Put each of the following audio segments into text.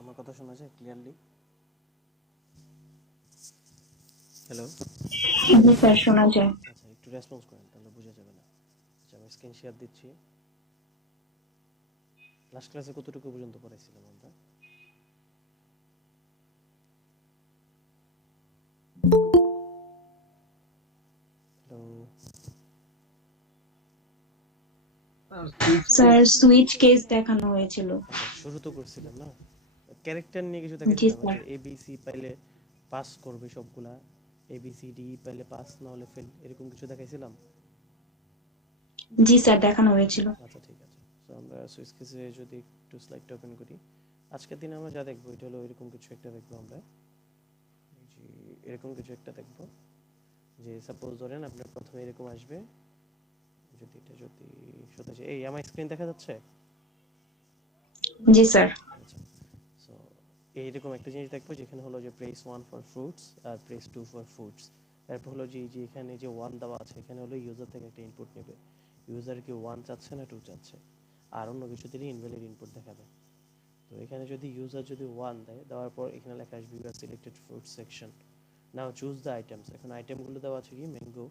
আমার কথা শোনা যায় ক্লিয়ারলি? হ্যালো। জি স্যার, শোনা যায়। আচ্ছা, একটু রেসপন্স করেন, তাহলে বোঝা যাবে না। আচ্ছা, আমি স্ক্রিন শেয়ার দিচ্ছি। লাস্ট ক্লাসে কতটুকু পর্যন্ত পড়াইছিলাম আমরা? হ্যালো। স্যার, সুইচ কেস দেখানো হয়েছিল। আচ্ছা, শুরু তো করছিলাম না? ক্যারেক্টার নিয়ে কিছু জি দেখাইছিলাম, স্যার। যে এবিসি পাইলে পাস করবে সবগুলা, এবিসিডি পাইলে পাস, না হলে ফেল, এরকম কিছু দেখাইছিলাম। জি স্যার, দেখানো হয়েছিল। আচ্ছা, ঠিক আছে। তো আমরা সুইচ কেসে যদি একটু স্লাইডটা ওপেন করি, আজকের দিনে আমরা যা দেখবো এটা হলো এরকম কিছু একটা দেখবো আমরা। যে এরকম কিছু একটা দেখবো, যে সাপোজ ধরেন আপনার প্রথমে এরকম আসবে, যদি সোজা এই আমার স্ক্রিন দেখা যাচ্ছে? জি স্যার। আচ্ছা, সো এইরকম একটা জিনিস দেখবো যেখানে হলো যে প্রেস 1 ফর ফ্রুটস আর প্রেস 2 ফর ফুডস। এরপর হলো যে এখানে যে 1 দেওয়া আছে, এখানে হলো ইউজার থেকে একটা ইনপুট নেবে। ইউজার কি 1 চাচ্ছে না 2 চাচ্ছে, আর অন্য কিছু দিলে ইনভ্যালিড ইনপুট দেখাবে। তো এখানে যদি ইউজার যদি 1 দেয়, দেওয়ার পর এখানে লেখা আসবে you are selected fruit section, now choose the items. এখন আইটেমগুলো দেওয়া আছে কি, ম্যাঙ্গো,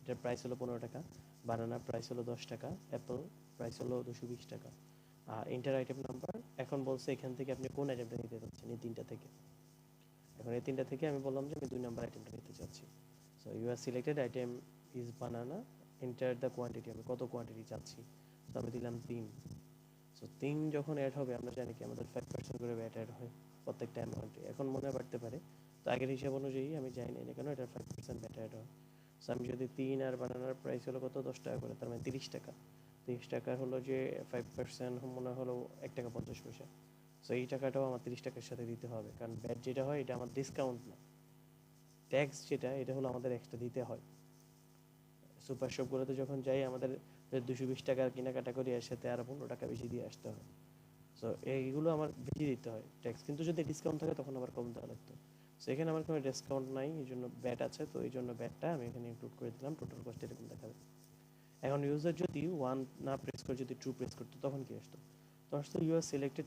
এটার প্রাইস হলো 15 টাকা, বানানার প্রাইস হলো 10 টাকা, অ্যাপল প্রাইস হলো 220 টাকা। আর ইন্টার আইটেম নাম্বার, এখন বলছে এখান থেকে আপনি কোন আইটেমটা নিতে চাচ্ছেন এই তিনটা থেকে। এখন এই তিনটা থেকে আমি বললাম যে আমি 2 নম্বর আইটেমটা নিতে চাচ্ছি। So you are selected item is banana, enter the quantity, আমি কত কোয়ান্টিটি চাচ্ছি। তো আমি দিলাম 3। সো 3 যখন অ্যাড হবে, আমরা জানি কি আমাদের 5% করে ব্যাট অ্যাড হয় প্রত্যেকটা অ্যামাউন্টে। এখন মনে বাড়তে পারে, তো আগের হিসাব অনুযায়ী আমি যাই না কেন, এটা 5% ব্যাট অ্যাড হয়। সো আমি যদি 3 আর বানানার প্রাইস হলো কত, 10 টাকা করে, তার মানে 30 টাকা। 30 টাকার হলো যে 5% মনে হলো 1 টাকা 50 পয়সা। সো এই টাকাটাও আমার 30 টাকার সাথে দিতে হবে, কারণ ব্যাট যেটা হয় এটা আমার ডিসকাউন্ট না, ট্যাক্স যেটা এটা হলো আমাদের এক্সট্রা দিতে হয়। সুপার শপগুলোতে যখন যাই, আমাদের 220 টাকার কেনাকাটা করি, এর সাথে আরো 15 টাকা বেশি দিয়ে আসতে হয়। সো এইগুলো আমার বেশি দিতে হয় ট্যাক্স, কিন্তু যদি ডিসকাউন্ট থাকে তখন আবার কম দেওয়া লাগতো। সো এখানে আমার কোনো ডিসকাউন্ট নাই, এই জন্য ব্যাট আছে, তো এই জন্য ব্যাটটা আমি এখানে ইনক্লুড করে দিলাম। টোটাল কস্ট এরকম দেখাবে। এখন ইউজার যদি 1 না প্রেস করে যদি 2 প্রেস করতো, তখন কি আসতো? তো আসতো you are selected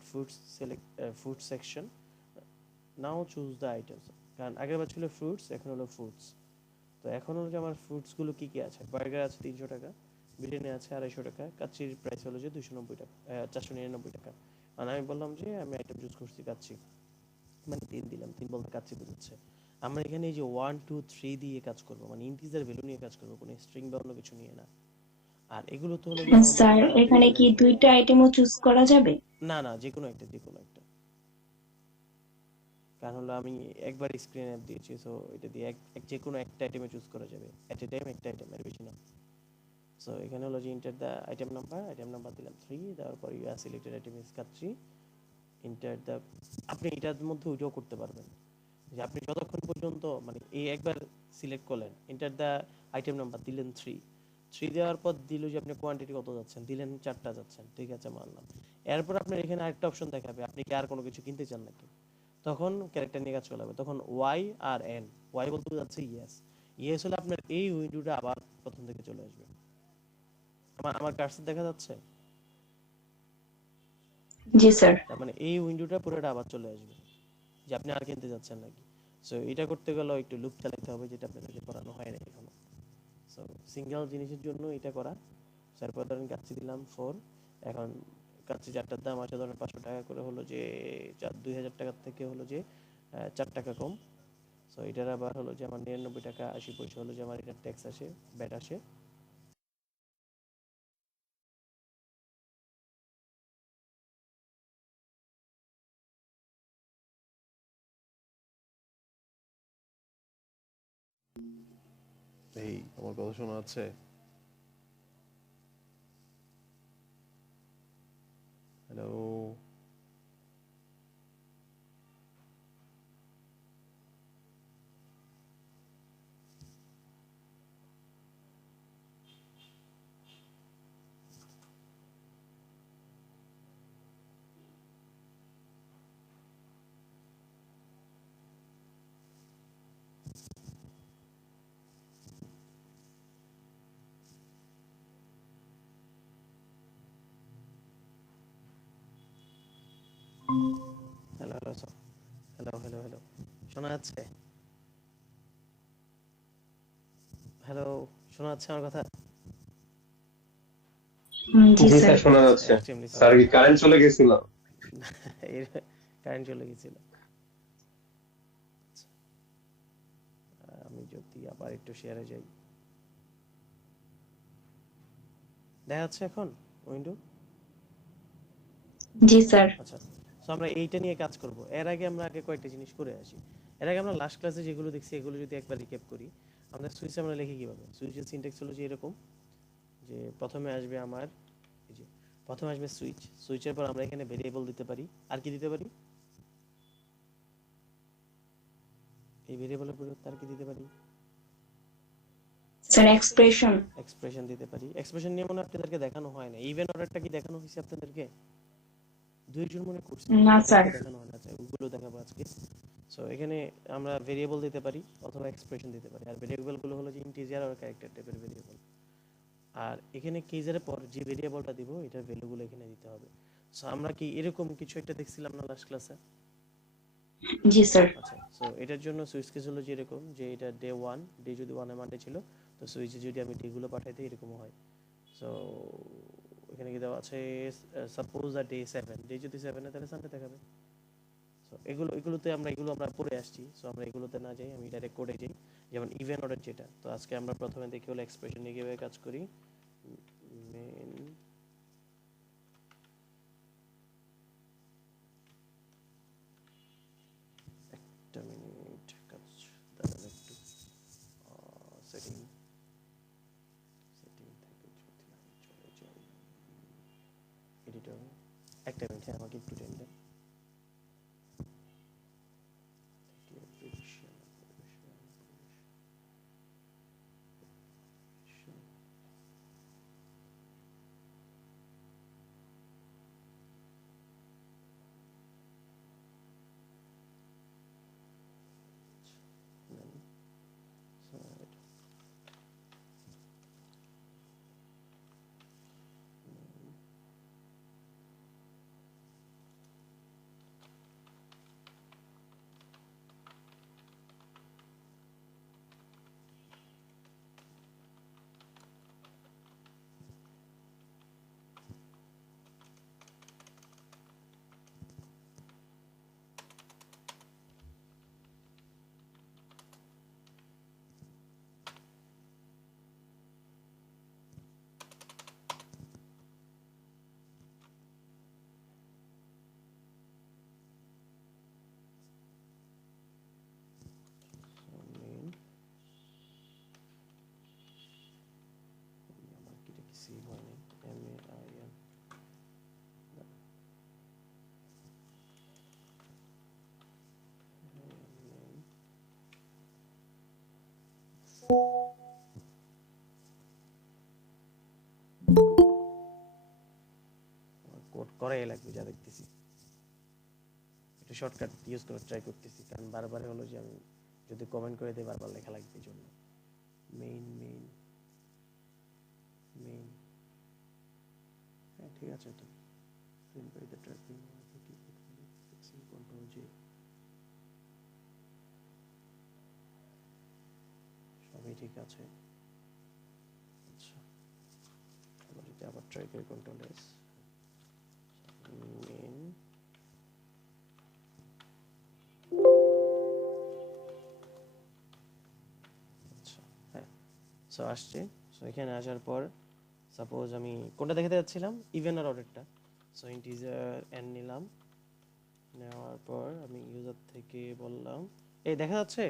food section, now choose the items. কারণ আগের বার ছিল ফ্রুটস, এখন হলো ফুডস। তো এখন হলো যে আমার ফ্রুটসগুলো কী কী আছে, বার্গার আছে 300 টাকা, বিরিয়ানি আছে 250 টাকা, কাচ্চির প্রাইস হলো যে 290 টাকা, 499 টাকা। আর আমি বললাম যে আমি আইটেম চুজ করছি কাচ্চি, মানে 3 দিলাম, 3 বলতে কাচ্চি বোঝাচ্ছে। আমরা এখানে এই যে 1 2 3 দিয়ে কাজ করবো, মানে ইন্টিজার ভ্যালু নিয়ে কাজ করবো, কোনো স্ট্রিং বা অন্য কিছু নিয়ে না। আর এগুলো তো হলো গিয়ে নর্মালি স্যার, এখানে কি দুইটা আইটেমও চুজ করা যাবে? না না, যে কোনো একটা। কারণ হলো আমি একবার স্ক্রিন অ্যাপ দিয়েছি, সো এটা দিয়ে যে কোনো একটা আইটেমে চুজ করা যাবে এট এ টাইম, একটা আইটেম, এর বেশি না। সো এখানে হলো যে ইন্টার দ্য আইটেম নাম্বার দিলাম 3, দেওয়ার পর you are selected item is kacchi, enter the. আপনি এটার মধ্যে ওইটাও করতে পারবেন, যে আপনি যতক্ষণ পর্যন্ত মানে এই একবার সিলেক্ট করলেন, ইন্টার দ্য আইটেম নাম্বার দিলেন 3 দেওয়ার পর দিল যে আপনি কোয়ান্টিটি কত যাচ্ছেন, দিলেন 4টা যাচ্ছেন, ঠিক আছে মানলাম। এরপর আপনার এখানে আরেকটা অপশন দেখাবে, আপনি কি আর কোনো কিছু কিনতে চান নাকি। তখন ক্যারেক্টার নিয়ে কাজ চলে যাবে, তখন ওয়াই আর এন। ওয়াই বলতে যাচ্ছে ইয়েস, ইয়েস হলে আপনার এই উইন্ডোটা আবার প্রথম থেকে চলে আসবে। আমার আমার কার্সর দেখা যাচ্ছে? জি স্যার। তার মানে এই উইন্ডোটা পুরোটা আবার চলে আসবে, যে আপনি আর কিনতে যাচ্ছেন নাকি। সো এটা করতে গেলে একটু লুপ চালাতে হবে, যেটা আপনাদেরকে করানো হয় না এখনো। সো সিঙ্গেল জিনিসের জন্য এটা করা। তারপর ধরেন কাচ্চি দিলাম 4। এখন কাচ্চি 4টার দাম আছে ধরেন 500 টাকা করে, হলো যে 2000 টাকার থেকে হলো যে 4 টাকা কম। সো এটার আবার হলো যে আমার 99 টাকা 80 পয়সা হলো যে আমার এটা ট্যাক্স আসে, ব্যাট আসে। এই আমার কথা শোনা যাচ্ছে? হ্যালো। হ্যালো। চলে আসো। হ্যালো হ্যালো হ্যালো, শোনা যাচ্ছে? হ্যালো, শোনা যাচ্ছে আমার কথা? জি জি স্যার। স্যার, শোনা দ্যাটস যাচ্ছে। Extremely sir, sorry. কি কারেন্ট চলে গেছিল? এর কারেন্ট চলে গেছিল। আমি যদি আবার একটু শেয়ারে যাই, দেখা যাচ্ছে এখন উইন্ডো? জি স্যার। আচ্ছা, সো আমরা এইটা নিয়ে কাজ করব। এর আগে আমরা কয়েকটা জিনিস করে আসি। এর আগে আমরা লাস্ট ক্লাসে যেগুলো দেখছি এগুলো যদি একবার রিক্যাপ করি, আমরা সুইচে আমরা লিখি কিভাবে? সুইচের সিনট্যাক্স হলো যে এরকম, যে প্রথমে আসবে আমার এই যে প্রথমে আসবে সুইচ, সুইচের পর আমরা এখানে ভেরিয়েবল দিতে পারি। আর কি দিতে পারি? এই ভেরিয়েবলের পরিবর্তে আর কি দিতে পারি? Sir expression. এক্সপ্রেশন দিতে পারি। এক্সপ্রেশন নিয়ে মনে হয় আপনাদেরকে দেখানো হয় না। ইভেন অর্ডারটা কি দেখানো হয়েছে আপনাদেরকে? দুইজন মনে করছে, না স্যার। আপনাদেরকে দেখানো হয় না। আচ্ছা, ওগুলো দেখাবো আজকে। সো এখানে আমরা ভেরিয়েবল দিতে পারি অথবা এক্সপ্রেশন দিতে পারি। আর ভেরিয়েবলগুলো হলো যে ইন্টিজার আর ক্যারেক্টার টাইপের ভেরিয়েবল। আর এখানে কেজের পর যে ভেরিয়েবলটা দিব এটার ভ্যালুগুলো এখানে দিতে হবে। সো আমরা কি এরকম কিছু একটা দেখছিলাম না লাস্ট ক্লাসে? জি স্যার। আচ্ছা, সো এটার জন্য সুইচ কেস হলো যে এরকম, যে এটা ডে 1, ডে যদি 1 এর মানে ছিল, তো সুইচে যদি আমি ডে গুলো পাঠাই দিই এরকম হয়। সো এখানে কি দেওয়া আছে? সাপোজ আ ডে 7, ডে যদি 7 এ তাহলে সানডে দেখাবে। সো এগুলো আমরা পড়ে আসছি। সো আমরা এগুলোতে না যাই, আমি ডাইরেক্ট কোডে যাই। যেমন ইভেন অর্ডার যেটা, তো আজকে আমরা প্রথমে দেখি হলো এক্সপ্রেশন নিয়ে কিভাবে কাজ করি। মেন একটা মিনিট, কাজ দাঁড়ান একটু। সেটিং সেটিং থেকে যদি আমি চলে যাই এডিটর, একটা মিনিট, হ্যাঁ, আমাকে একটু টাইম দেন। মেন আমার কি এটা কি সেভ হয়নি? MAIN কোড করাই লাগবে যা দেখতেছি। একটু শর্টকাট ইউজ করে ট্রাই করতেছি, কারণ বারবার হলো যে আমি যদি কমেন্ট করে দিই বারবার লেখা লাগবে এই জন্য। মেইন মেইন মেইন, হ্যাঁ ঠিক আছে। তো print by the tracking fixing control জে, সবই ঠিক আছে। আচ্ছা, আমরা যদি আবার ট্রাই করি কন্ট্রোল এস, মেইন, আচ্ছা হ্যাঁ, সো আসছে। সো এখানে আসার পর সাপোজ আমি কোনটা দেখাতে যাচ্ছিলাম, ইভেন আর অর্ডারটা। সো ইন্টিজার এন নিলাম, নেওয়ার পর আমি ইউজার থেকে বললাম, এই দেখা যাচ্ছে?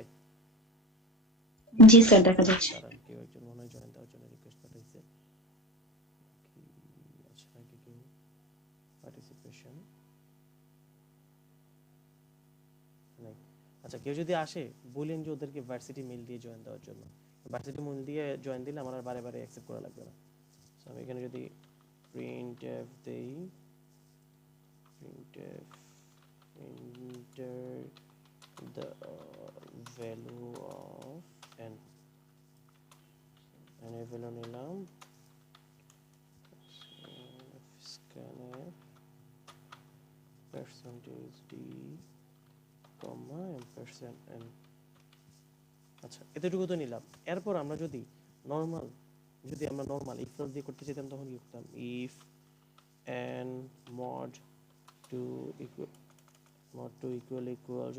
জি স্যার দেখা যাচ্ছে। দাঁড়ান, কেউ একজন মনে হয় জয়েন দেওয়ার জন্য রিকোয়েস্ট পাঠাইছে। কি আছে নাকি কেউ? পার্টিসিপেশন নাই। আচ্ছা, কেউ যদি আসে বলেন যে ওদেরকে ভার্সিটি মেল দিয়ে জয়েন দেওয়ার জন্য। ভার্সিটি মেল দিয়ে জয়েন দিলে আমার আর বারে বারে অ্যাকসেপ্ট করা লাগবে না। সো আমি এখানে যদি প্রিন্ট এফ দেই, print F enter the value of n, n এর ভ্যালু নিলাম, scanf percentage d কমা এম্পারস্যান্ড এন। আচ্ছা এতটুকু তো নিলাম। এরপর আমরা যদি আমরা নরমাল ইফ এলস দিয়ে করতে চাইতাম তখন কি করতাম, if n mod two equal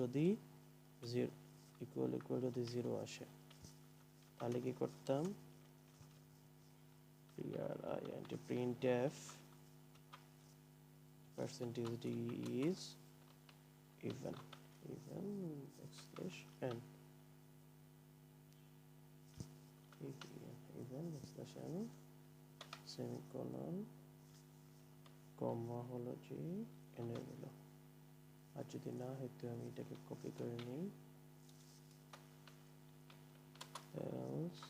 যদি ইকুয়াল যদি 0 আসে তাহলে কি করতাম, printf percentage d is even backslash n even backslash n semicolon comma হলো যে enable, আর যদি না হইতো আমি এটাকে কপি করে নিই, else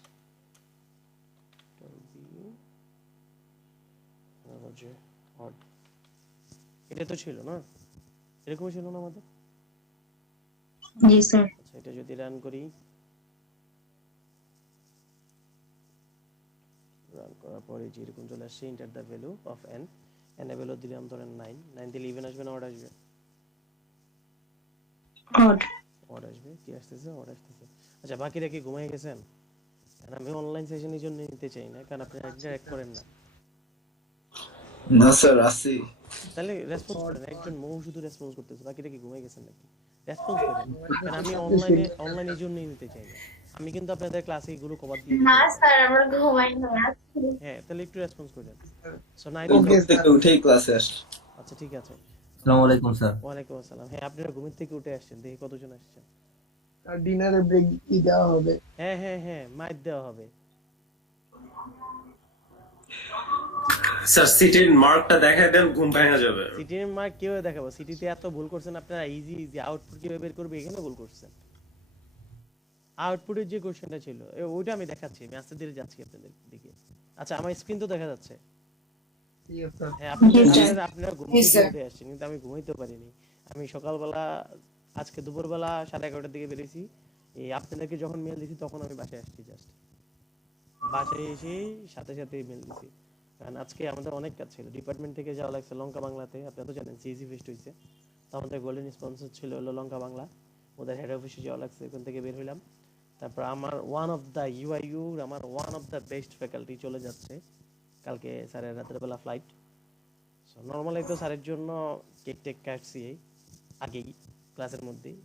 হলো যে odd। এটা তো ছিল না, এরকম ছিল না আমাদের। জি স্যার। আচ্ছা এটা যদি রান করি, রান করার পরে যেরকম চলে আসছে inter the value of n, n এর ভ্যালু দিলাম ধরেন 9 দিলে ইভেন আসবে না অড আসবে? অড আসবে। কি আসতেছে? অড আসতেছে। আচ্ছা বাকিরা কি ঘুমিয়ে গেছেন? কারণ আমি অনলাইন সেশনের জন্য নিতে চাই না, কারণ আপনি ইন্টারঅ্যাক্ট করেন না। না স্যার আসি। তাহলে রেসপন্স করেন, একজন মৌ শুধু রেসপন্স করতেছে, বাকিরা কি ঘুমিয়ে গেছেন নাকি? রেসপন্স করেন, কারণ আমি অনলাইনের জন্যই নিতে চাই না। আমি কিন্তু আপনাদের ক্লাসে এগুলো কভার দিয়ে দিতে না পারবো। স্যার আমরা ঘুমাই না। হ্যাঁ তাহলে একটু রেসপন্স করেন। সো ওকে থেকে উঠেই ক্লাসে আসছি। আচ্ছা ঠিক আছে। আসসালামু আলাইকুম স্যার। ওয়ালাইকুম আসসালাম। হ্যাঁ আপনারা ঘুমের থেকে উঠে আসছেন, দেখি কতজন আসছেন। আর ডিনারে ব্রেক কি দেওয়া হবে? হ্যাঁ হ্যাঁ হ্যাঁ মাইক দেওয়া হবে। স্যার সিটির মার্কটা দেখায় দেন, ঘুম ভেঙে যাবে। সিটির মার্ক কিভাবে দেখাবো? সিটিতে এত ভুল করছেন আপনারা, ইজি আউটপুট কিভাবে বের করবে এখানে ভুল করছেন। আউটপুটের যে কোশ্চেনটা ছিল ওইটা আমি দেখাচ্ছি, আমি আস্তে ধীরে যাচ্ছি আপনাদের দিকে। আচ্ছা আমার স্ক্রিন তো দেখা যাচ্ছে। Yes sir. হ্যাঁ Yes, sir. আপনারা ঘুম Yes, থেকে sir. উঠে আসছেন, কিন্তু আমি ঘুমাইতে পারিনি। আমি সকালবেলা আজকে দুপুরবেলা 11:30টার দিকে বেরিয়েছি। এই আপনাদেরকে যখন মেল দিছি তখন আমি বাসায় আসছি, জাস্ট বাসায় এসে সাথে সাথে মেল দিছি। কারণ আজকে আমাদের অনেক কাজ ছিল, ডিপার্টমেন্ট থেকে যাওয়া লাগছে লঙ্কা বাংলাতে। আপনারা তো জানেন সিএসি ফেস্ট হয়েছে, তো আমাদের গোল্ডেন স্পন্সর ছিল হলো লঙ্কা বাংলা, ওদের হেড অফিসে যাওয়া লাগছে, ওখান থেকে বের হইলাম। তারপর আমার one of the best faculty চলে যাচ্ছে কালকে, স্যারের রাতের বেলা ফ্লাইট। সো নর্মালি তো স্যারের জন্য কেক টেক কাটছি আগেই ক্লাসের মধ্যেই।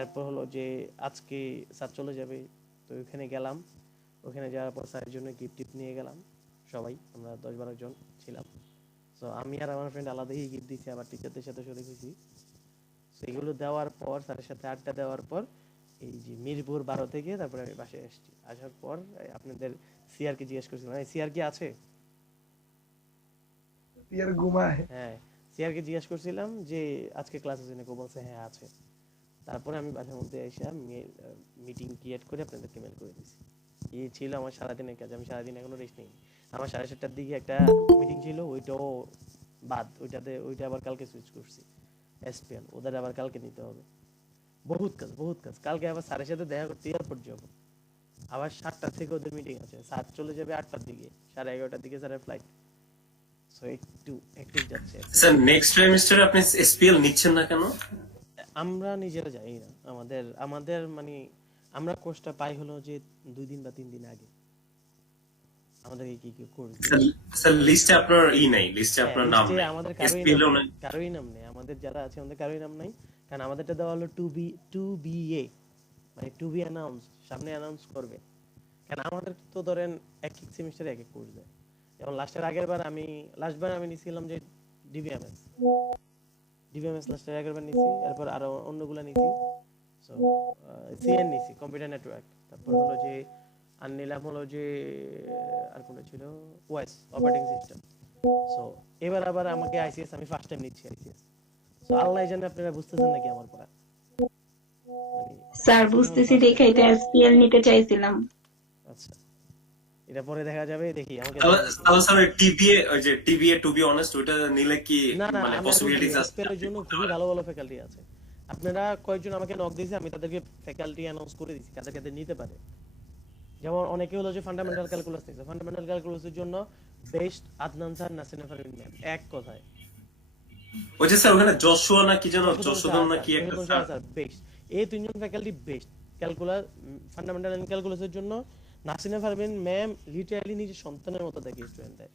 এরপর হলো যে আজকে স্যার চলে যাবে, তো ওখানে গেলাম। ওখানে যাওয়ার পর স্যারের জন্য গিফট টিফট নিয়ে গেলাম, সবাই আমরা 10-12 জন ছিলাম। সো আমি আর আমার ফ্রেন্ড আলাদাই গিফট দিয়েছি, আবার টিচারদের সাথে শরিক হয়েছি। সেগুলো দেওয়ার পর স্যারের সাথে আড্ডা দেওয়ার পর এই যে মিরপুর 12 থেকে তারপরে আমি বাসায় আসছি। আসার পর আপনাদের সিআর কে জিজ্ঞেস করছিলাম, সিআর কি আছে? ইয়ার ঘুমায়। হ্যাঁ সিআর কে জিজ্ঞেস করছিলাম যে আজকে ক্লাস আছে নাকি, ও বলছে হ্যাঁ আছে। তারপরে আমি বাসার মধ্যে এসে মিটিং ক্রিয়েট করে আপনাদেরকে মেল করে দিয়েছি। এই ছিল আমার সারাদিনের কাজ। আমি সারাদিন এখনো রেস্ট নিইনি। আমার 7:30টার দিকে একটা মিটিং ছিল, ওইটাও বাদ, ওইটা আবার কালকে সুইচ করছি। এসপিএল ওদের আবার কালকে নিতে হবে। বহুত কাজ। কালকে আবার স্যারের সাথে দেখা করতে এয়ারপোর্ট যাবো, আবার 7টা থেকে ওদের মিটিং আছে। স্যার চলে যাবে 8টার দিকে, 11:30টার দিকে স্যারের ফ্লাইট। সো একটু হেক্টিক যাচ্ছে। স্যার নেক্সট সেমিস্টারে আপনি এসপিএল নিচ্ছেন না কেন? আমরা নিজেরা যাই না, আমাদের মানে আমরা কোর্সটা পাই হলো যে 2 দিন বা 3 দিন আগে। আমাদের কি কি কোর্স স্যার লিস্টে আপনার নাই, লিস্টে আপনার নাম নাই, আমাদের এসপিএল ও নাই। কারোই নাম নেই। আমাদের যারা আছে আমাদের কারোই নাম নাই, কারণ আমাদেরটা দেওয়া হলো টু বি এ, মানে টু বি অ্যানাউন্স, সামনে অ্যানাউন্স করবে। কারণ আমাদের তো ধরেন এক এক সেমিস্টারে এক এক কোর্স দেয়। যেমন লাস্টবার আমি নিছিলাম যে ডিবিএমএস লাস্টের আগের বার নিছি, এরপর আরো অন্যগুলা নিছি। সো সিএন নিছি, কম্পিউটার নেটওয়ার্ক। তারপর হলো যে আর নিলাম হলো যে আর কোনটা ছিল, ওএস অপারেটিং সিস্টেম। সো এবার আবার আমাকে আইসিএস, আমি ফার্স্ট টাইম নিচ্ছি আইসিএস। সো আল্লাহ জানে আপনারা বুঝতেছেন নাকি আমার পড়া? স্যার বুঝতেছি দেখাই তো এসপিএল নিতে চাইছিলাম। আচ্ছা এটা পরে দেখা যাবে, দেখি আমাকে। তাহলে স্যার টিবিএ, ওই যে টিবিএ টু বি অনেস্ট, ওটা নিলে কি মানে পসিবিলিটিস আছে? এসপিএল এর জন্য খুবই ভালো ভালো ফ্যাকাল্টি আছে। আপনারা কয়েকজন আমাকে নক দিয়েছে, আমি তাদেরকে ফ্যাকাল্টি অ্যানাউন্স করে দিয়েছি কাদের কাদের নিতে পারে। যেমন অনেকে হলো যে ফান্ডামেন্টাল ক্যালকুলাস নিছে, ফান্ডামেন্টাল ক্যালকুলাসের জন্য best Adnan sir, Nasir Nafarin ma'am, এক কথায় ওই যে স্যার ওখানে যশোয়া না কি যেন যশোদন শাহ যশোদন না আসার, কি একটা যশোদন শাহ স্যার। আসার বেস্ট। এই তিনজন faculty best calculus, fundamental and ক্যালকুলাসের জন্য। নাসিনা পারভিন ম্যাম লিটারালি নিজের সন্তানের মতো দেখে স্টুডেন্টদের।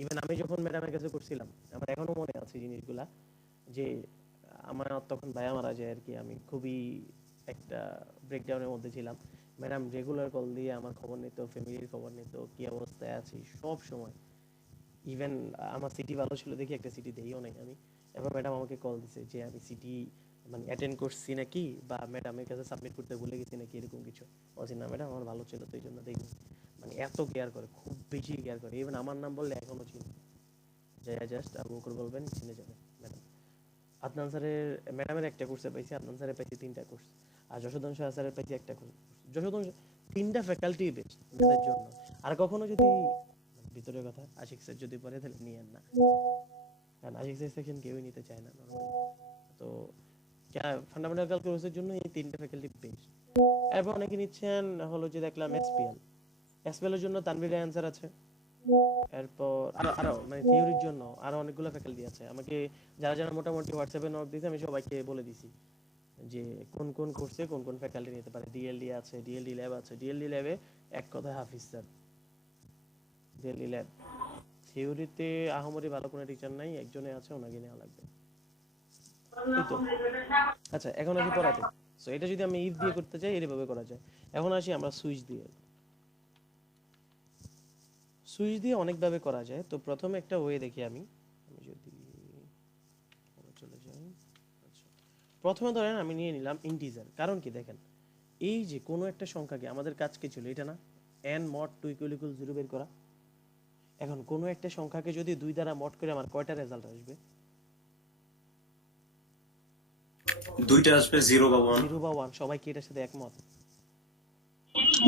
ইভেন আমি যখন ম্যাডামের কাছে করছিলাম, আমার এখনো মনে আছে জিনিসগুলা, যে আমার তখন ভাইয়া মারা যায় আর কি, আমি খুবই একটা ব্রেকডাউনের মধ্যে ছিলাম। ম্যাডাম রেগুলার কল দিয়ে আমার খবর নিত, ফ্যামিলির খবর নিত, কি অবস্থায় আছি সব সময়। ইভেন আমার সিটি ভালো ছিল দেখি একটা সিটি দেইও নাই আমি। এবার ম্যাডাম আমাকে কল দিছে যে আমি সিটি মানে অ্যাটেন্ড করছি নাকি, বা ম্যাডামের কাছে সাবমিট করতে ভুলে গেছি নাকি, এরকম কিছু। বলছি না ম্যাডাম আমার ভালো ছিল তো এই জন্য দেখি। মানে এত কেয়ার করে, খুব বেশি কেয়ার করে। ইভেন আমার নাম বললে এখনো চিনি, জায়া জাস্ট আবু বকর বলবেন চিনে যাবে ম্যাডাম। আদনান স্যারের, ম্যাডামের একটা কোর্সে পাইছি, আদনান স্যারের পাইছি 3টা কোর্স, আর যশোদন শাহ স্যারের পাইছি একটা কোর্স। যশোদন 3টা ফ্যাকাল্টি বেস্ট ম্যাথের জন্য। আর কখনো যদি ভিতরের কথা আশিক স্যার যদি পড়ে তাহলে নিয়েন না, কারণ আশিক স্যার সেকশন কেউই নিতে চায় না নরমালি। তো ফান্ডামেন্টাল ক্যালকুলাসের জন্য এই 3টা ফ্যাকাল্টি বেস্ট। এরপর অনেকে নিচ্ছেন হলো যে দেখলাম এসপিএল। এসপিএল এর জন্য তানভীরের অ্যান্সার আছে। এরপর আরো আরো মানে থিওরির জন্য আরো অনেকগুলো ফ্যাকাল্টি আছে। আমাকে যারা যারা মোটামুটি হোয়াটসঅ্যাপে নক দিয়েছে আমি সবাইকে বলে দিছি যে কোন কোন কোর্সে কোন কোন ফ্যাকাল্টি নিতে পারে। ডিএলডি আছে, ডিএলডি ল্যাব আছে। ডিএলডি ল্যাবে এক কথায় হাফিজ স্যার। ডিএলডি ল্যাব থিওরিতে আহামরি ভালো কোনো টিচার নাই, একজনে আছে, ওনাকে নেওয়া লাগবে। এই তো। আচ্ছা এখন আসি পড়াতে। সো এটা যদি আমি ইফ দিয়ে করতে চাই এভাবে করা যায়। এখন আসি আমরা সুইচ দিয়ে। সুইচ দিয়ে অনেকভাবে করা যায়। তো প্রথমে একটা ওয়ে দেখি আমি, আমি যদি চলে যাই। আচ্ছা প্রথমে ধরেন আমি নিয়ে নিলাম ইন্টিজার। কারণ কি দেখেন, এই যে কোনো একটা সংখ্যাকে আমাদের কাজ কি ছিল এটা না, n mod 2 = 0 বের করা। এখন কোনো একটা সংখ্যাকে যদি 2 দ্বারা মড করে আমার কয়টা রেজাল্ট আসবে? 2টা আসবে 0 বা 1। 0 বা 1। সবাই কি এটার সাথে একমত?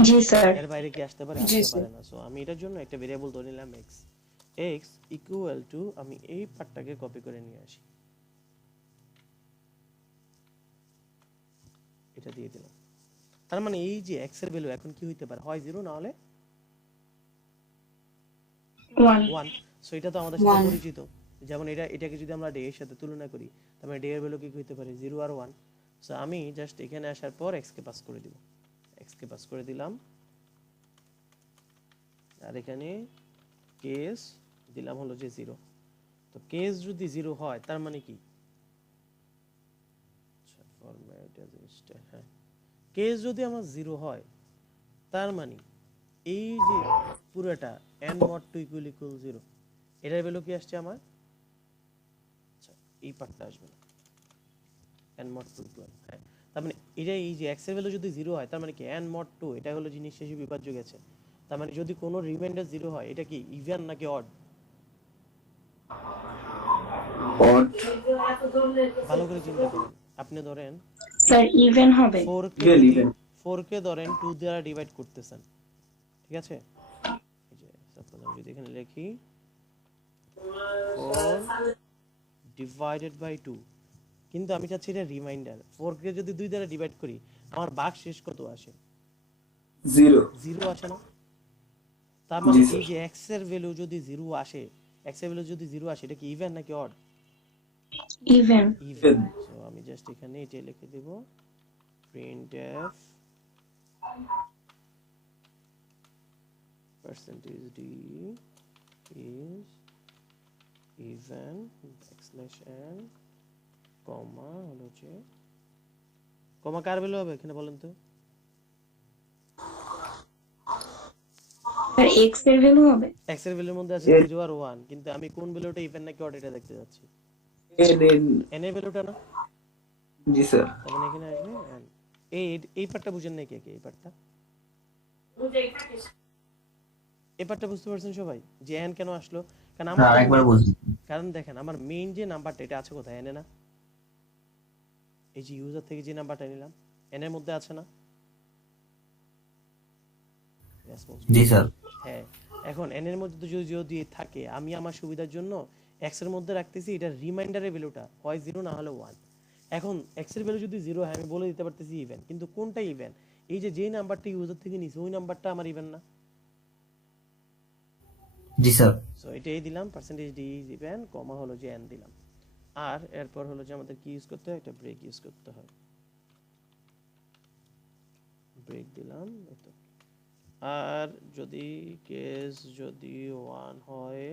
জি স্যার। এর বাইরে কি আসতে পারে? জি আসতে স্যার। পারে না। সো আমি এটার জন্য একটা ভেরিয়েবল ধরে নিলাম x। x ইকুয়াল টু, আমি এই পার্টটাকে কপি করে নিয়ে আসি, এটা দিয়ে দিলাম। তার মানে এই যে x এর ভ্যালু এখন কি হইতে পারে, হয় 0 না হলে ওয়ান। 1। সো এটা তো আমাদের সাথে 1 পরিচিত। যেমন এটাকে যদি আমরা ডে এর সাথে তুলনা করি, তার মানে ডে এর ভ্যালু কি হইতে পারে, 0 আর 1। সো আমি জাস্ট এখানে আসার পর x কে পাস করে দিব, x কে পাস করে দিলাম। আর এখানে কেস দিলাম হলো যে 0। তো কেস যদি 0 হয় তার মানে কি, আচ্ছা ফরম্যাট অ্যাজ স্টার, হ্যাঁ কেস যদি আমার 0 হয় তার মানে এই যে পুরোটা n mod 2 = 0, এটার ভ্যালু কি আসছে আমার, আচ্ছা এই পার্টটা আসবে না, n mod 2 = হ্যাঁ। তার মানে এটা এই যে x এর ভ্যালু যদি 0 হয় তার মানে কি n mod 2 এটা হলো জিনিস শেষে বিভাজ্য গেছে। তার মানে যদি কোনো রিমাইন্ডার 0 হয় এটা কি ইভেন নাকি অড? Odd. ভালো করে চিন্তা করেন। আপনি ধরেন স্যার ইভেন হবে। 4 কে Even, যদি even. 4 কে ধরেন 2 দ্বারা ডিভাইড করতেছেন, ঠিক আছে? এই যে সাপোজ আমি যদি এখানে লিখি 4 ডিভাইডেড বাই 2, কিন্তু আমি চাচ্ছি এটা রিমাইন্ডার। 4 কে যদি 2 দ্বারা ডিভাইড করি আমার ভাগ শেষ কত আসে? 0. 0 আসে না? তার মানে জি এই স্যার। যে x এর ভ্যালু যদি 0 আসে, x এর ভ্যালু যদি 0 আসে এটা কি ইভেন নাকি অড? ইভেন। ইভেন। সো আমি জাস্ট এখানে এটা লিখে দেব printf percentage d is even \n কমা হলো যে কমা কার ভ্যালু হবে এখানে বলেন তো? স্যার এক্স এর ভ্যালু হবে। x এর ভ্যালুর মধ্যে আছে 0 আর 1, কিন্তু আমি কোন ভ্যালুটা ইভেন নাকি অড এটা দেখতে যাচ্ছি। n এর ভ্যালুটা না, জি স্যার। তার মানে এখানে আসবে n। এই পার্টটা বুঝেন নাকি কে? এই পার্টটা, এই পার্টটা বুঝতে পারছেন সবাই যে n কেন আসলো? কারণ আমার আরেকবার বলছি। কারণ দেখেন আমার মেইন যে নাম্বারটা এটা আছে কোথায়, n এ না? এই যে ইউজার থেকে যে নাম্বারটা নিলাম n এর মধ্যে আছে না? রেসপন্স জি স্যার। হ্যাঁ। এখন n এর মধ্যে যদি থাকে আমি আমার সুবিধার জন্য x এর মধ্যে রাখতেছি এটা রিমাইন্ডারের ভ্যালুটা হয় 0 না হলে 1। এখন x এর ভ্যালু যদি 0 হয় আমি বলে দিতে পারতেছি ইভেন, কিন্তু কোনটা ইভেন? এই যে যেই নাম্বারটা ইউজার থেকে নিছি ওই নাম্বারটা আমার ইভেন না। জি স্যার। সো এটাই দিলাম পার্সেন্টেজ d ইজ ইভেন কমা হলো যে n দিলাম। আর এরপর হলো যে আমাদের কি ইউজ করতে হয়, একটা ব্রেক ইউজ করতে হয়। ব্রেক দিলাম এতো। আর যদি কেস যদি 1 হয়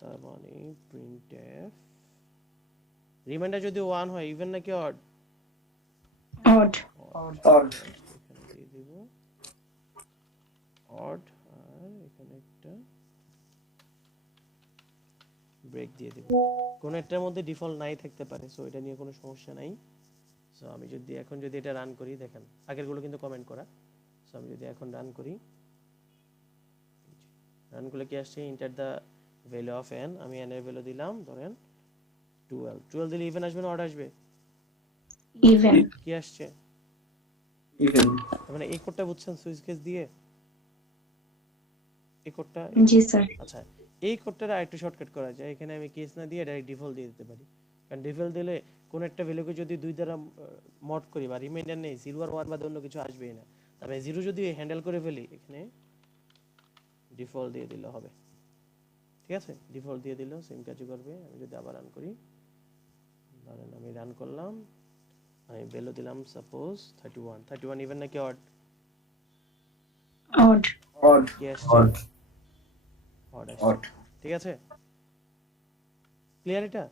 তার মানে printf রিমাইন্ডার যদি 1 হয় ইভেন নাকি অড, odd, odd, এখানে দিয়ে দিব অড, আর এখানে একটা ব্রেক দিয়ে দিব। কোন একটার মধ্যে ডিফল্ট নাই থাকতে পারে, সো এটা নিয়ে কোনো সমস্যা নাই। সো আমি যদি এখন যদি এটা রান করি, দেখেন আগেরগুলো কিন্তু কমেন্ট করা। সো আমি যদি এখন রান করি, রান করলে কি আসছে, inter the value of n, আমি n এর ভ্যালু দিলাম ধরেন 12, 12 দিলে ইভেন আসবে না অড আসবে? even, কি আসছে? even, তার মানে এই কোডটা বুঝছেন সুইচ কেস দিয়ে, এই কোডটা। জি স্যার, আচ্ছা, এই কোডটার আরেকটু শর্টকাট করা যায়, এখানে আমি কেস না দিয়ে ডাইরেক্ট ডিফল্ট দিয়ে দিতে পারি। কারণ ডিফল্ট দিলে কোন একটা ভ্যালুকে যদি 2 দ্বারা মড করি বা রিমাইন্ডার নেই, 0 আর 1 বাদে অন্য কিছু আসবেই না। তবে 0 যদি হ্যান্ডেল করে ফেলি, এখানে ডিফল্ট দিয়ে দিলে হবে। ঠিক আছে, ডিফল্ট দিয়ে দিলেও সেম কাজই করবে। আমি যদি আবার রান করি, ধরেন আমি রান করলাম, আমি ভ্যালু দিলাম সাপোজ 31, 31 ইভেন নাকি অড? odd, odd, কি আসছে? odd, অড আসছে। odd, ঠিক আছে, ক্লিয়ার এটা?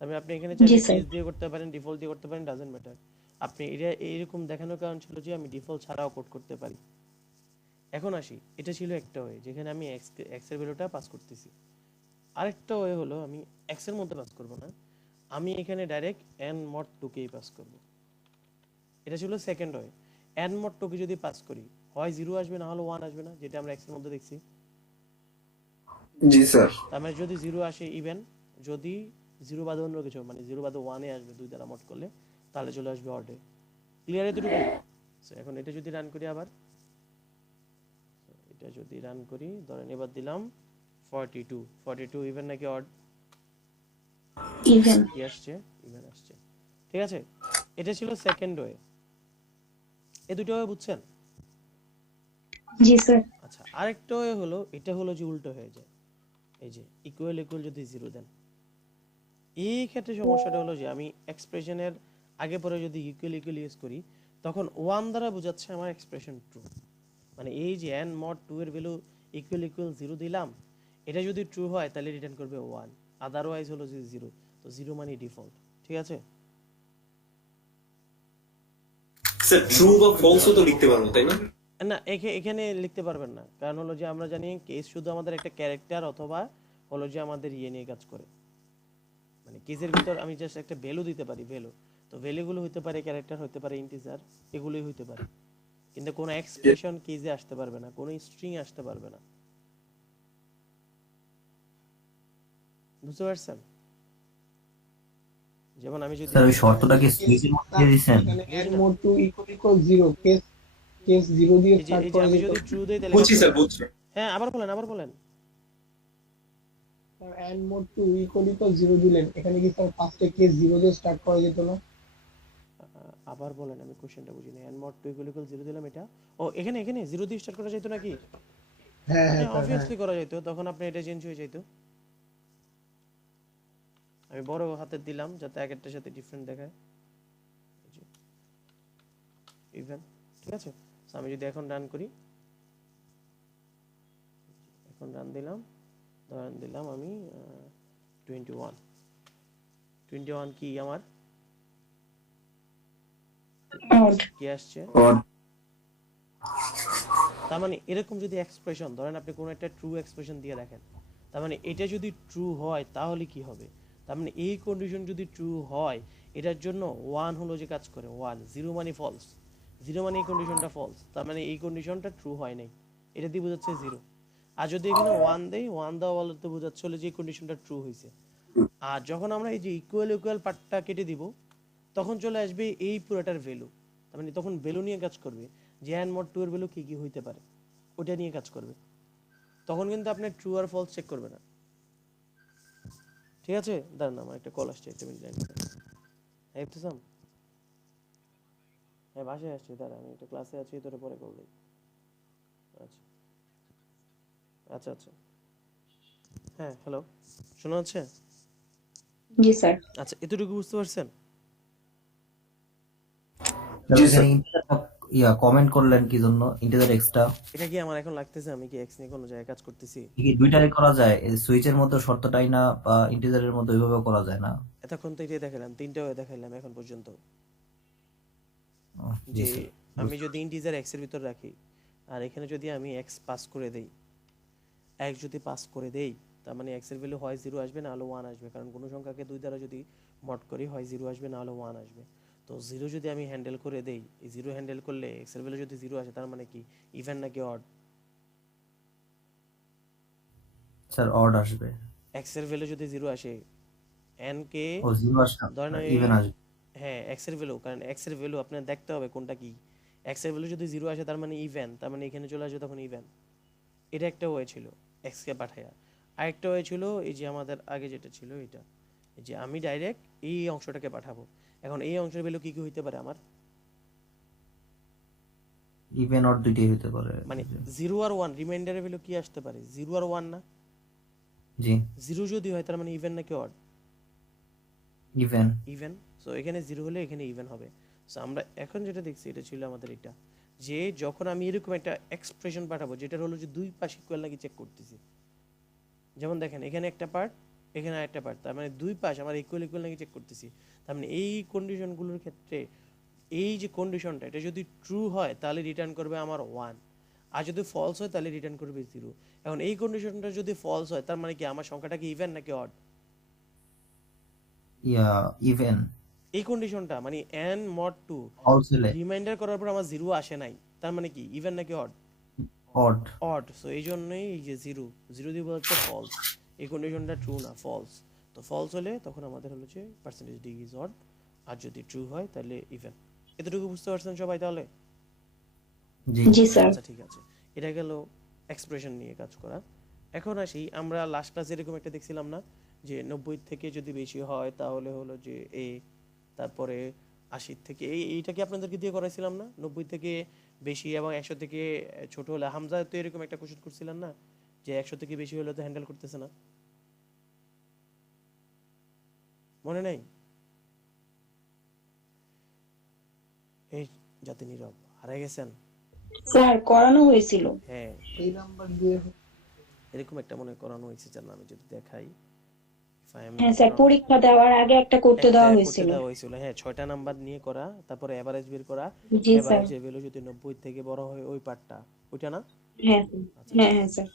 তবে আপনি এখানে জি চাইলে স্যার, কেস দিয়ে করতে পারেন, ডিফল্ট দিয়ে করতে পারেন, ডাজন্ট ম্যাটার। আপনি এটা এইরকম দেখানোর কারণ ছিল যে আমি ডিফল্ট ছাড়াও কোড করতে পারি। এখন আসি, এটা ছিল একটা ওয়ে যেখানে আমি এক্স এর ভ্যালুটা পাস করতেছি। আরেকটা ওয়ে হলো আমি এক্স এর মধ্যে পাস করব না, আমি এখানে ডাইরেক্ট n mod 2 কেই পাস করব। এটা ছিল সেকেন্ড ওয়ে। n mod 2 কে যদি পাস করি, হয় 0 আসবে না হলে 1 আসবে না, যেটা আমরা এক্স এর মধ্যে দেখছি। জি স্যার, তার মানে যদি 0 আসে ইভেন, যদি 0 বাদে অন্য কিছু মানে 0 বাদে 1 এ আসবে 2 দ্বারা মড করলে, তাহলে চলে আসবে অডে। ক্লিয়ার এতটুকু? সো এখন এটা যদি রান করি আবার, এটা যদি রান করি, ধরেন এবার দিলাম 42, 42 ইভেন নাকি অড? even, কি আসছে? ইভেন আসছে। ঠিক আছে, এটা ছিল সেকেন্ড ওয়ে। এই দুটো ওয়ে বুঝছেন? জি স্যার, আচ্ছা, আরেকটা ওয়ে হলো, এটা হলো যে উল্টো হয়ে যায়। এই যে ইকুয়াল ইকুয়াল যদি 0 দেন, এই ক্ষেত্রে সমস্যাটা হলো যে আমি এক্সপ্রেশনের আগে পরে যদি ইকুয়াল ইকুয়াল ইউজ করি, তখন 1 দ্বারা বোঝাচ্ছে আমার এক্সপ্রেশন ট্রু। মানে এই যে n mod 2 এর ভ্যালু ইকুয়াল ইকুয়াল 0 দিলাম, এটা যদি ট্রু হয় তাহলে রিটার্ন করবে 1, আদারওয়াইজ হলো যে 0। তো 0 মানে ডিফল্ট। ঠিক আছে? স্যার ট্রু বা ফলসও তো লিখতে পারবো তাই না? না, এখানে লিখতে পারবেন না, কারণ হলো যে আমরা জানি কেস শুধু আমাদের একটা ক্যারেক্টার অথবা হলো যে আমাদের ইয়ে নিয়ে কাজ করে। মানে কেসের ভিতর আমি জাস্ট একটা ভ্যালু দিতে পারি, ভ্যালু। তো ভ্যালুগুলো হতে পারে ক্যারেক্টার, হতে পারে ইন্টিজার, এগুলোই হতে পারে। কিন্তু কোনো এক্সপ্রেশন কেসে আসতে পারবে না, কোনো স্ট্রিং আসতে পারবে না। বুঝতে পারছেন? যেমন আমি যদি স্যার ওই শর্তটা কি সুইচের মধ্যে দিয়ে দিছেন? এখানে বুঝি n না, mod 2 equal 0 কেস, কেস 0 দিয়ে স্টার্ট এই যে করা আমি যেত। যদি ট্রু দেই তাহলে বুঝছি কি স্যার, হবে? বুঝছি। হ্যাঁ, আবার বলেন, আবার বলেন। n mod 2 equal 0 দিলেন, এখানে কি স্যার ফার্স্টে কেস 0 দিয়ে স্টার্ট করা যেত না? আবার বলেন, আমি কোশ্চেনটা বুঝিনি। n mod 2 ইকুয়াল ইকুয়াল 0 দিলাম, এটা ও এখানে এখানে 0 দিয়ে স্টার্ট করা যেত নাকি? হ্যাঁ হ্যাঁ হ্যাঁ, স্যার, হ্যাঁ। অবভিয়াসলি করা যেত, তখন আপনি এটা চেঞ্জ হয়ে যেত। আমি বড় হাতের দিলাম যাতে এক একটার সাথে ডিফারেন্ট দেখায়। ইভেন, ঠিক আছে? So আমি যদি এখন রান করি, এখন রান দিলাম, ধরেন দিলাম আমি 21, 21 কি আমার odd, কি আসছে? odd, তার মানে এরকম যদি এক্সপ্রেশন ধরেন আপনি কোনো একটা ট্রু এক্সপ্রেশন দিয়ে রাখেন, তার মানে এটা যদি ট্রু হয় তাহলে কি হবে? তার মানে এই কন্ডিশন যদি ট্রু হয়, এটার জন্য 1 হলো যে কাজ করে 1, 0 মানে ফলস, 0 মানে এই কন্ডিশনটা ফলস, তার মানে এই কন্ডিশনটা ট্রু হয় নাই, এটা দিয়ে বোঝাচ্ছে 0। আর যদি এখানে 1 দেই, 1 দেওয়া বলতে বোঝাচ্ছে হলো যে এই কন্ডিশনটা ট্রু হয়েছে। আর যখন আমরা এই যে ইকুয়াল ইকুয়াল পার্টটা কেটে দিব, তখন চলে আসবে এই পুরোটার ভ্যালু। তার মানে তখন ভ্যালু নিয়ে কাজ করবে, যে n mod 2 এর ভ্যালু কি কি হইতে পারে, ওটা নিয়ে কাজ করবে। তখন কিন্তু আপনি ট্রু আর ফলস চেক করবে না। ঠিক আছে, দাঁড়ান আমার একটা কল আসছে, একটা মিনিট লাইন। হ্যাঁ ইবতিসাম, হ্যাঁ বাসায় আসছি, দাঁড়া আমি একটা ক্লাসে আছি, তোর পরে কল দিই। আচ্ছা আচ্ছা আচ্ছা, হ্যাঁ হ্যালো, শোনা যাচ্ছে? জি স্যার। আচ্ছা, এতটুকু বুঝতে পারছেন? জি এখানে স্যার। ইন্টিজার কমেন্ট করলেন কি জন্য? ইন্টিজার এক্সট্রা এটা কি আমার এখন লাগতেছে আমি কি এক্স নিয়ে কোনো জায়গায় কাজ করতেছি? কি দুইটাই করা যায়? সুইচের মধ্যে শর্তটাই না বা ইন্টিজারের মধ্যে ওইভাবে করা যায় না? এতক্ষণ তো এটাই দেখালাম, তিনটাও দেখাইলাম এখন পর্যন্ত, জি যে স্যার। আমি যদি ইন্টিজার এক্স এর ভিতর রাখি আর এখানে যদি আমি এক্স পাস করে দেই, এক্স যদি পাস করে দেই, তার মানে এক্স এর ভ্যালু হয় 0 আসবে, না হলে 1 আসবে, কারণ কোনো সংখ্যাকে 2 দ্বারা যদি মড করি হয় 0 আসবে, না হলে 1 আসবে। তো 0 যদি আমি হ্যান্ডেল করে দেই, এই 0 হ্যান্ডেল করলে এক্স এর ভ্যালু যদি 0 আসে, তার মানে কি ইভেন নাকি অড? স্যার অড আসবে। এক্স এর ভ্যালু যদি 0 আসে, এন কে ও জিরো আসবে, ধরেন এই, ইভেন আসবে। হ্যাঁ এক্স এর ভ্যালু, কারণ এক্স এর ভ্যালু আপনার দেখতে হবে কোনটা কি। এক্স এর ভ্যালু যদি 0 আসে তার মানে ইভেন, তার মানে এখানে চলে আসবে তখন ইভেন। এটা একটা ওয়ে ছিল এক্স কে পাঠায়া। আরেকটা ওয়ে ছিল এই যে আমাদের আগে যেটা ছিল এটা, এই যে আমি ডাইরেক্ট এই অংশটাকে পাঠাবো। এখন এই অংশের ভ্যালু কি কি হইতে পারে আমার, ইভেন অড দুইটাই হতে পারে। মানে 0 আর 1 রিমাইন্ডারের ভ্যালু কি আসতে পারে, 0 আর 1 না? জি 0 যদি হয় তার মানে ইভেন নাকি অড? ইভেন। ইভেন। সো এখানে 0 হলে এখানে ইভেন হবে। সো আমরা এখন যেটা দেখছি এটা ছিল আমাদের এটা, যে যখন আমি এরকম একটা এক্সপ্রেশন পাঠাবো যেটার হলো যে দুই পাশ ইকুয়াল নাকি চেক করতেছি, যেমন দেখেন এখানে একটা পার্ট, এখানে আরেকটা পার্ট, তার মানে দুই পাশ আমার ইকুয়াল ইকুয়াল নাকি চেক করতেছি। তার মানে এই কন্ডিশনগুলোর ক্ষেত্রে এই যে কন্ডিশনটা এটা যদি ট্রু হয় তাহলে রিটার্ন করবে আমার 1, আর যদি ফলস হয় তাহলে রিটার্ন করবে 0। এখন এই কন্ডিশনটা যদি ফলস হয় তার মানে কি আমার সংখ্যাটা কি ইভেন নাকি অড? ইভেন। এই কন্ডিশনটা মানে n mod 2 ফলস হলে রিমাইন্ডার করার পর আমার 0 আসে নাই, তার মানে কি ইভেন নাকি অড? অড। অড। সো এই জন্যই এই যে 0 0 দিয়ে বলা হচ্ছে ফলস, এই কন্ডিশনটা ট্রু না, ফলস। তো ফলস হলে তখন আমাদের হলো যে পার্সেন্টেজ ডি ইজ অড, আর যদি ট্রু হয় তাহলে ইভেন। এতটুকু বুঝতে পারছেন সবাই তাহলে? জি জি স্যার। আচ্ছা ঠিক আছে, এটা গেল এক্সপ্রেশন নিয়ে কাজ করা। এখন আসি, আমরা লাস্ট ক্লাসে এরকম একটা দেখছিলাম না, যে 90 থেকে যদি বেশি হয় তাহলে হলো যে এ, তারপরে 80 থেকে এইটা কি আপনাদেরকে দিয়ে করাইছিলাম না, 90 থেকে বেশি এবং 100 থেকে ছোট হলে হামজা, তো এরকম একটা কোশ্চেন করছিলেন না, যে 100 থেকে বেশি হলে তো হ্যান্ডেল করতেছে না, মনে নাই? এই জাতি নীরব হারাই গেছেন? স্যার করানো হয়েছিল। হ্যাঁ, এই নাম্বার দিয়ে এরকম একটা মনে করানো হয়েছে, যার নামে যদি দেখাই, if I am হ্যাঁ not স্যার, wrong, পরীক্ষা দেওয়ার আগে একটা করতে একটা দেওয়া করতে হয়েছিল। দেওয়া হয়েছিল, হ্যাঁ 6টা নাম্বার নিয়ে করা, তারপরে এভারেজ বের করা, জি স্যার। এভারেজের ভ্যালু যদি 90 থেকে বড় হয় ওই পার্টটা, ওইটা না? হ্যাঁ স্যার। আচ্ছা হ্যাঁ ঠিক হ্যাঁ আছে। স্যার।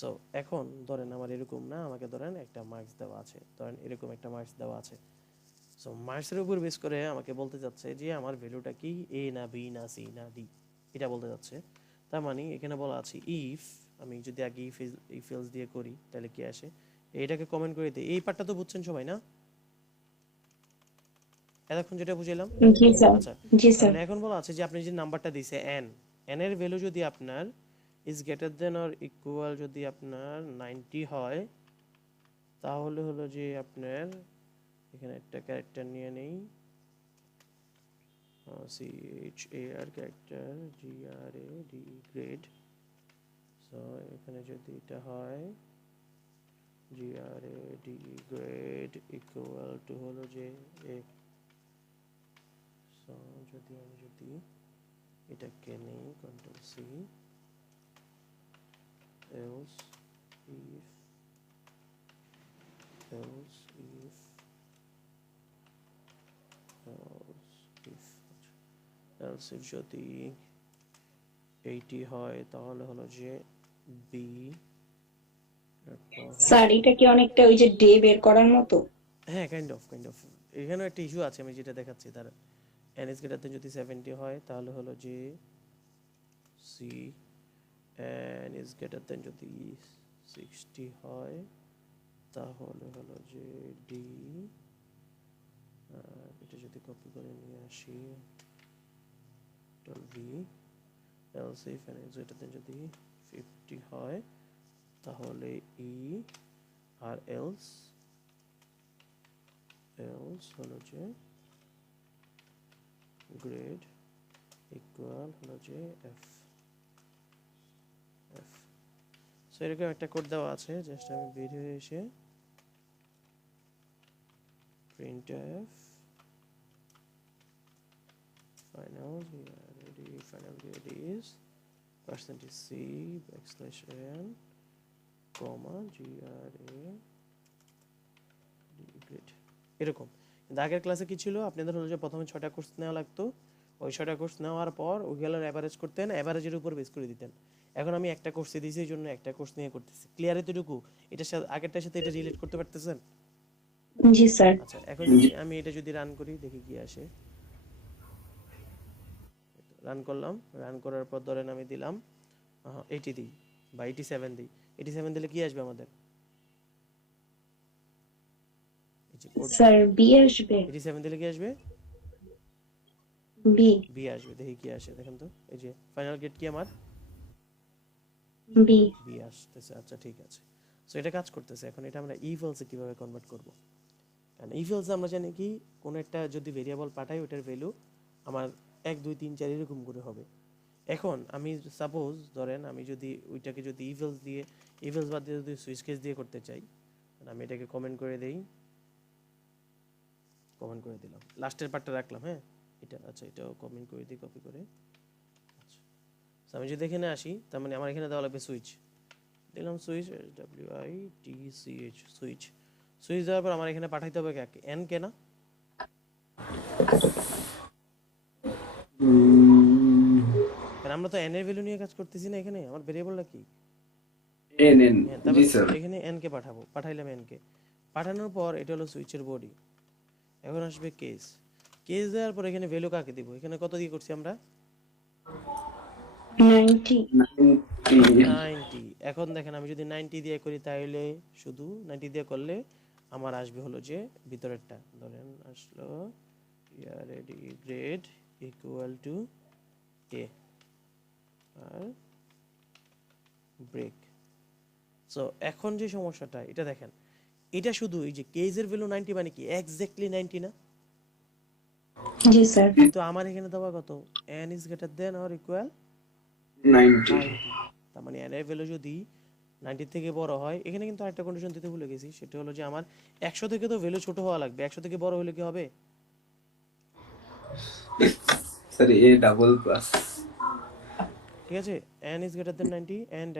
সো এখন ধরেন আমার এরকম না, আমাকে ধরেন একটা মার্কস দেওয়া আছে, ধরেন এরকম একটা মার্কস দেওয়া আছে। সো মার্কসের উপর বেস করে আমাকে বলতে যাচ্ছে যে আমার ভ্যালুটা কি, এ না বি না সি না ডি, এটা বলতে যাচ্ছে। তার মানে এখানে বলা আছে ইফ, আমি যদি আগে ইফ এলস দিয়ে করি তাহলে কি আসে, এটাকে কমেন্ট করে দিই। এই পার্টটা তো বুঝছেন সবাই না, এতক্ষণ যেটা বুঝাইলাম? জি স্যার। আচ্ছা, জি স্যার। তাহলে এখন বলা আছে যে আপনি যে নাম্বারটা দিছে এন, এন এর ভ্যালু যদি আপনার is greater than or equal যদি আপনার 90 হয়, তাহলে হলো যে আপনার এখানে একটা ক্যারেক্টার নিয়ে নেই, C H A R character, G R A D grade. So এখানে যদি এটা হয় G R A D grade equal to হলো যে এ। সো যদি আমি যদি এটাকে নেই control C, else if, else if else if যদি 80 হয় তাহলে হলো যে বি, স্যার এটা কি অনেকটা ওই যে ডে বের করার মতো? হ্যাঁ কাইন্ড অফ এখানেও একটা ইস্যু আছে, আমি যেটা দেখাচ্ছি তার n is greater than যদি 70 হয় তাহলে হলো যে C, n is greater than যদি 60 হয় তাহলে হলো যে ডি, এটা যদি কপি করে নিয়ে আসি V, else if n is greater than যদি 50 হয় তাহলে ই, আর else হলো যে গ্রেড ইকুয়াল হলো যে এফ। সো এরকম একটা কোড দেওয়া আছে, জাস্ট আমি বের হয়ে এসে printf final grade final grade is percentage c backslash n comma gra grade এরকম। কিন্তু আগের ক্লাসে কি ছিল, আপনাদের হলো যে প্রথমে 6টা কোর্স নেওয়া লাগতো, ওই 6টা কোর্স নেওয়ার পর ওইগুলোর অ্যাভারেজ করতেন, অ্যাভারেজের উপর বেস করে দিতেন। এখন আমি একটা কোর্সে দিয়েছি, এই জন্য একটা কোর্স নিয়ে করতেছি। ক্লিয়ার এতটুকু? এটার সাথে আগেরটার সাথে এটা রিলেট করতে পারতেছেন? জি স্যার। আচ্ছা, এখন যদি আমি এটা যদি রান করি, দেখি কি আসে। রান করলাম, রান করার পর ধরেন আমি দিলাম 80 দিই বা 87 দিই। 87 দিলে কি আসবে আমাদের? স্যার বি আসবে। 87 দিলে কি আসবে? বি। বি আসবে। দেখি কি আসে, দেখেন তো। এই যে ফাইনাল গেট কি আমার? বি। বি আসতেছে। আচ্ছা ঠিক আছে, সো এটা কাজ করতেছে। এখন এটা আমরা ইফ এলসে কিভাবে কনভার্ট করব? কারণ ইফ এলসে আমরা জানি কি, কোন একটা যদি ভেরিয়েবল পাঠাই, ওটার ভ্যালু আমার 1 2 3 4 এরকম করে হবে। এখন আমি সাপোজ ধরেন আমি যদি ওইটাকে যদি ইফ এলস দিয়ে, ইফ এলস বাদ দিয়ে যদি সুইচ কেস দিয়ে করতে চাই, আমি এটাকে কমেন্ট করে দেই, কমেন্ট করে দিলাম, লাস্টের পার্টটা রাখলাম। হ্যাঁ এটা, আচ্ছা এটাও কমেন্ট করে দিই কপি করে। আচ্ছা, সো আমি যদি এখানে আসি, তার মানে আমার এখানে দেওয়া লাগবে সুইচ। দিলাম switch, W I T C H, switch. Switch দেওয়ার পর আমার এখানে পাঠাইতে হবে কাকে? এন কে না? কারণ আমরা তো এন এর ভ্যালু নিয়ে কাজ করতেছি না, এখানে আমার ভেরিয়েবলটা কি? এন এন হ্যাঁ, জি তারপর স্যার। এখানে এন কে পাঠাবো, পাঠাইলাম এন কে। পাঠানোর পর এটা হলো সুইচের বডি। এখন আসবে কেস। কেস দেওয়ার পর এখানে ভ্যালু কাকে দিব? এখানে কত দিয়ে করছি আমরা? 90। 90। এখন দেখেন আমি যদি 90 দিয়ে করি, তাহলে শুধু 90 দিয়ে করলে আমার আসবে হলো যে ভিতরেরটা। ধরেন আসলো ready grade equal to a আর ব্রেক। সো এখন যে সমস্যাটা, এটা দেখেন, এটা শুধু এই যে কেজের ভ্যালু 90 মানে কি এক্স্যাক্টলি 90 না? জি স্যার। কিন্তু আমার এখানে দেওয়া কত? n is greater than or equal 90 90। তার মানে n এর ভ্যালু যদি 90 থেকে বড় হয়, এখানে কিন্তু আরেকটা কন্ডিশন দিতে ভুলে গেছি, সেটা হলো যে আমার 100 থেকে তো ভ্যালু ছোট হওয়া লাগবে, 100 থেকে বড় হলে কি হবে? স্যার এ ডাবল প্লাস। ঠিক আছে, n is greater than 90 and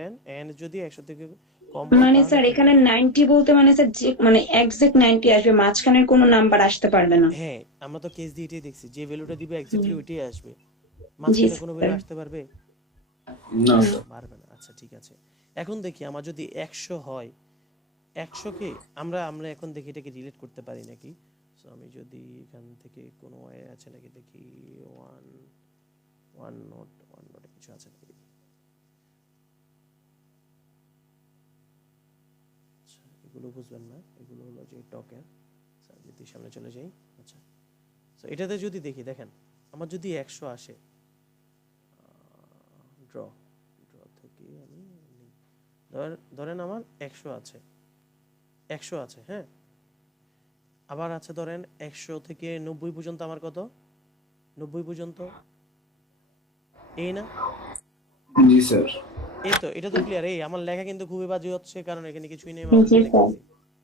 n যদি 100 থেকে কম হয়, মানে তাহলে স্যার কি? এখানে 90 বলতে মানে স্যার যে মানে এক্সাক্ট 90 আসবে, মাঝখানের কোনো নাম্বার আসতে পারবে না। হ্যাঁ, আমরা তো কেস দিয়ে এটাই দেখছি, যে ভ্যালুটা দিবে এক্স্যাক্টলি ওইটাই আসবে। জি মাঝখানে কোনো ভ্যালু স্যার। আসতে পারবে? না স্যার। পারবে না। আচ্ছা ঠিক আছে, এখন দেখি আমার যদি 100 হয়, 100 কে আমরা আমরা এখন দেখি এটাকে রিলেট করতে পারি নাকি। সো আমি যদি এখান থেকে কোনো ওয়ে আছে নাকি দেখি, ওয়ান নোট কিছু আছে নাকি দেখি। আচ্ছা, এগুলো বুঝবেন না, এগুলো হলো যে টকের। স্যার যদি সামনে চলে যাই, আচ্ছা সো এটাতে যদি দেখি, দেখেন আমার যদি 100 আসে, ড্র থেকে আমি নিই। ধরেন আমার 100 আছে, 100 আছে, হ্যাঁ। আবার আছে ধরেন 100 থেকে 90 পর্যন্ত আমার কত? 90 পর্যন্ত এই না? জি স্যার। এই তো, এটা তো ক্লিয়ার। এই আমার লেখা কিন্তু খুবই বাজে হচ্ছে, কারণ এখানে কিছুই নেই, মাউস জি দিয়ে স্যার। লিখতেছি।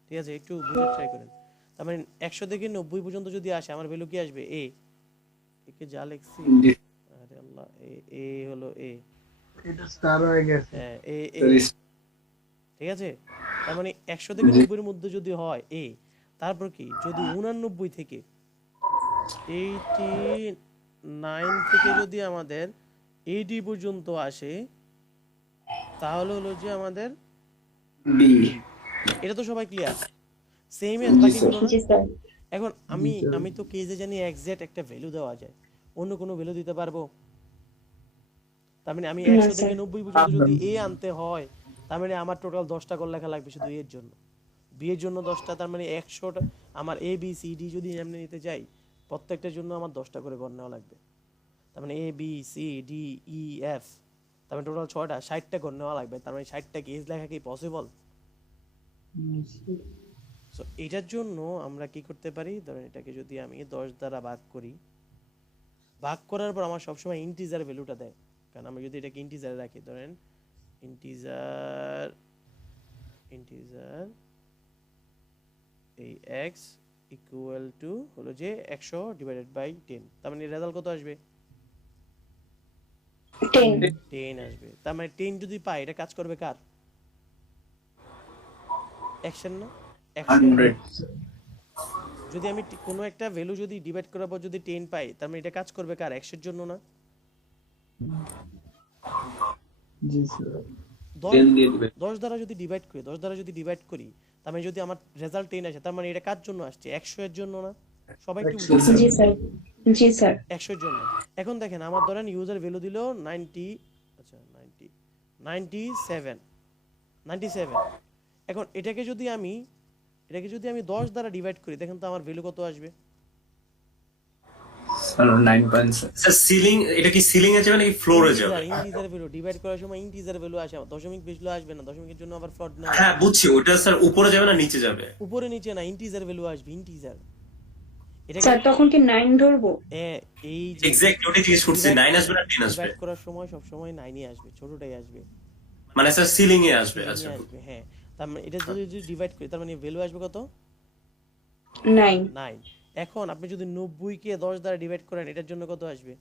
ঠিক আছে, একটু বুঝে ট্রাই করেন। তার মানে 100 থেকে 90 পর্যন্ত যদি আসে, আমার ভ্যালু কি আসবে? এ। একে যা লিখছি, জি আরে আল্লাহ, এ হলো এ। এটা স্টার হয়ে গেছে। হ্যাঁ, এ। স্যার। ঠিক আছে, তার মানে 100 থেকে 90 এর মধ্যে যদি হয় এ, তারপর কি যদি 89 থেকে 89 থেকে যদি আমাদের 80 পর্যন্ত আসে, তাহলে হলো যে আমাদের বি। বি। এটা তো সবাই ক্লিয়ার, সেম এজ জি বাকিগুলো স্যার। না? জি স্যার। এখন আমি তো কেজে জানি এক্সাক্ট একটা ভ্যালু দেওয়া যায়, অন্য কোনো ভ্যালু দিতে পারবো? তার মানে আমি না 100 থেকে স্যার। 90 পর্যন্ত যদি এ আনতে হয়, তার মানে আমার টোটাল 10টা করে লেখা লাগবে শুধু এর জন্য। বি এর জন্য 10টা, তার মানে 100টা। আমার এ বি সি ডি যদি এমনি নিতে যাই, প্রত্যেকটার জন্য আমার 10টা করে গণ নেওয়া লাগবে। তার মানে A B C D E F, তার মানে টোটাল 6টা, 60টা গণ নেওয়া লাগবে। তার মানে 60টা কেস লেখা কি পসিবল? সো এটার জন্য আমরা কি করতে পারি, ধরেন এটাকে যদি আমি 10 দ্বারা ভাগ করি, ভাগ করার পর আমার সবসময় ইন্টিজার ভ্যালুটা দেয়। কারণ আমি যদি এটাকে ইন্টিজারে রাখি, ধরেন ইন্টিজার এই এক্স ইকুয়াল টু হলো যে 100 ডিভাইডেড বাই 10, তার মানে রেজাল্ট কত আসবে? 10 10 আসবে। তার মানে 10 যদি পাই এটা কাজ করবে কার? অ্যাকশন না, অ্যাকশন। 100 যদি আমি কোনো একটা ভ্যালু যদি ডিভাইড করার পর যদি 10 পাই, তার মানে এটা কাজ করবে কার? অ্যাকশনের জন্য না? জি স্যার 10 দিয়ে দিবে 10 দ্বারা যদি ডিভাইড করি, 10 দ্বারা যদি ডিভাইড করি, তার মানে যদি আমার রেজাল্ট 10 আসে, তার মানে এটা কার জন্য আসছে? 100 এর জন্য না? সবাই একটু বুঝে জি, জি স্যার জি স্যার 100 এর জন্য। এখন দেখেন আমার ধরেন ইউজার ভ্যালু দিল 90, আচ্ছা 90 97 97। এখন এটাকে যদি আমি 10 দ্বারা ডিভাইড করি, দেখেন তো আমার ভ্যালু কত আসবে? স্যার 9.7 স্যার সিলিং, এটা কি সিলিং এ যাবে নাকি ফ্লোরে যাবে? ইন্টিজার ভ্যালু ডিভাইড করার সময় ইন্টিজার ভ্যালু আসে, দশমিক ভ্যালু আসবে না, দশমিকের জন্য আবার ফ্লট না, হ্যাঁ বুঝছি, ওটা স্যার উপরে যাবে না নিচে যাবে? উপরে নিচে না, ইন্টিজার ভ্যালু আসবে, ইন্টিজার। এটাকে স্যার তখন কি 9 ধরবো? এই যে এক্স্যাক্টলি ওটা জিজ্ঞেস করছি, 9 আসবে না 10 আসবে? ডিভাইড করার সময় সব সময় 9ই আসবে, ছোটটাই আসবে, মানে স্যার সিলিং এ আসবে। সিলিংয়ে আচ্ছা আসবে। হ্যাঁ, তার মানে এটা যদি ডিভাইড করি, তার মানে ভ্যালু আসবে কত? 9 9। এখন আপনি যদি 90 কে 10 দ্বারা ডিভাইড করেন, এটার জন্য কত আসবে?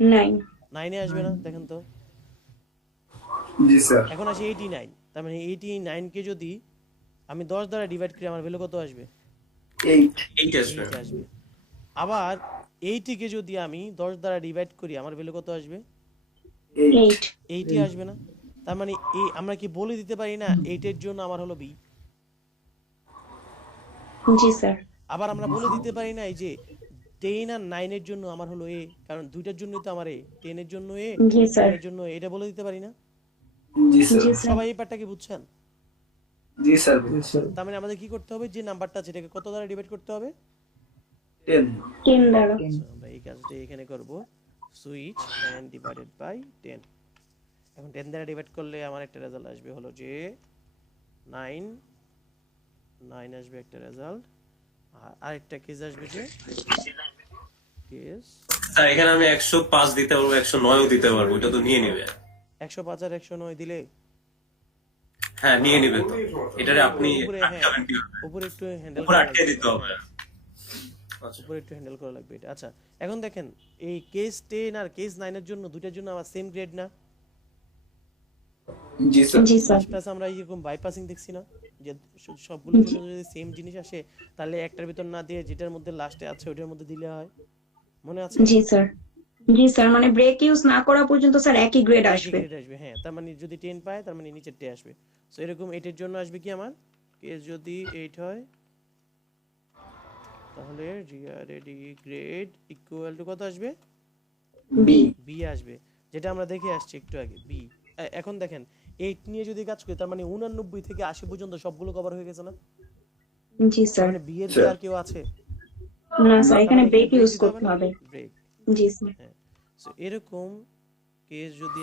9 9 এ আসবে না? দেখেন তো। জি স্যার এখন আসে 89, তার মানে 89 কে যদি আমি 10 দ্বারা ডিভাইড করি, আমার ভ্যালু কত আসবে? 8 8 আসবে। 8 আসবে। আবার 80 কে যদি আমি 10 দ্বারা ডিভাইড করি, আমার ভ্যালু কত আসবে? 8 80 আসবে না? তার মানে আমরা কি বলে দিতে পারি না 8 এর জন্য আমার হলো বি? জি স্যার আবার আমরা বলে দিতে পারি না এই যে 10 আর 9 এর জন্য আমার হলো এ, কারণ দুইটার জন্যই তো আমার এ, 10 এর জন্য এ, জি স্যার 9 এর জন্য A, এটা বলে দিতে পারি না? জি স্যার জি স্যার সবাই এই পার্টটা কি বুঝছেন? জি স্যার জি স্যার তার মানে আমাদের কি করতে হবে, যে নাম্বারটা আছে এটাকে কত দ্বারা ডিভাইড করতে হবে? 10 10 দ্বারা আচ্ছা, আমরা এই কাজটা এখানে করব, সুইচ এন্ড ডিভাইডেড বাই 10। এখন 10 দ্বারা ডিভাইড করলে আমার একটা রেজাল্ট আসবে হলো যে 9 9 আসবে একটা রেজাল্ট। আর আরেকটা কেস আসবে যে কেস স্যার এখানে আমি 105 দিতে পারবো, 109 ও দিতে পারবো, ওটা তো নিয়ে নিবে। 105 আর 109 দিলে হ্যাঁ নিয়ে নিবে তো, এটারে আপনি উপরে, হ্যাঁ, আটকাবেন কিভাবে? উপরে একটু হ্যান্ডেল উপরে আটকে দিতে হবে। আচ্ছা উপরে একটু হ্যান্ডেল করা লাগবে এটা। আচ্ছা, এখন দেখেন এই কেস 10 আর কেস 9 এর জন্য দুইটার জন্য আমার সেম গ্রেড না? জি স্যার জি স্যার প্লাস আমরা এরকম বাইপাসিং দেখছি না, যে সবগুলোর জন্য যদি সেম জিনিস আসে, তাহলে একটার ভিতর না দিয়ে যেটার মধ্যে লাস্টে আছে ওটার মধ্যে দিলে হয়, মনে আছে? জি স্যার জি স্যার মানে ব্রেক ইউজ না করা পর্যন্ত স্যার একই গ্রেড একই আসবে গ্রেড আসবে, হ্যাঁ। তার মানে যদি 10 পায়, তার মানে নিচের 10 আসবে। সো এরকম 8 এর জন্য আসবে কি আমার কেস যদি 8 হয়, তাহলে রেডি গ্রেড ইকুয়াল টু কত আসবে? বি বি আসবে, যেটা আমরা দেখে আসছি একটু আগে, বি। এখন দেখেন 8 নিয়ে যদি কাজ করি, তার মানে 89 থেকে 80 পর্যন্ত সবগুলো কভার হয়ে গেছে না? জি তার স্যার মানে বি এর দিয়ে আর কেউ আছে? না স্যার এখানে তাহলে ব্রেক break ইউজ দিতে করতে না? হবে ব্রেক, জি স্যার হ্যাঁ। সো এরকম কেস যদি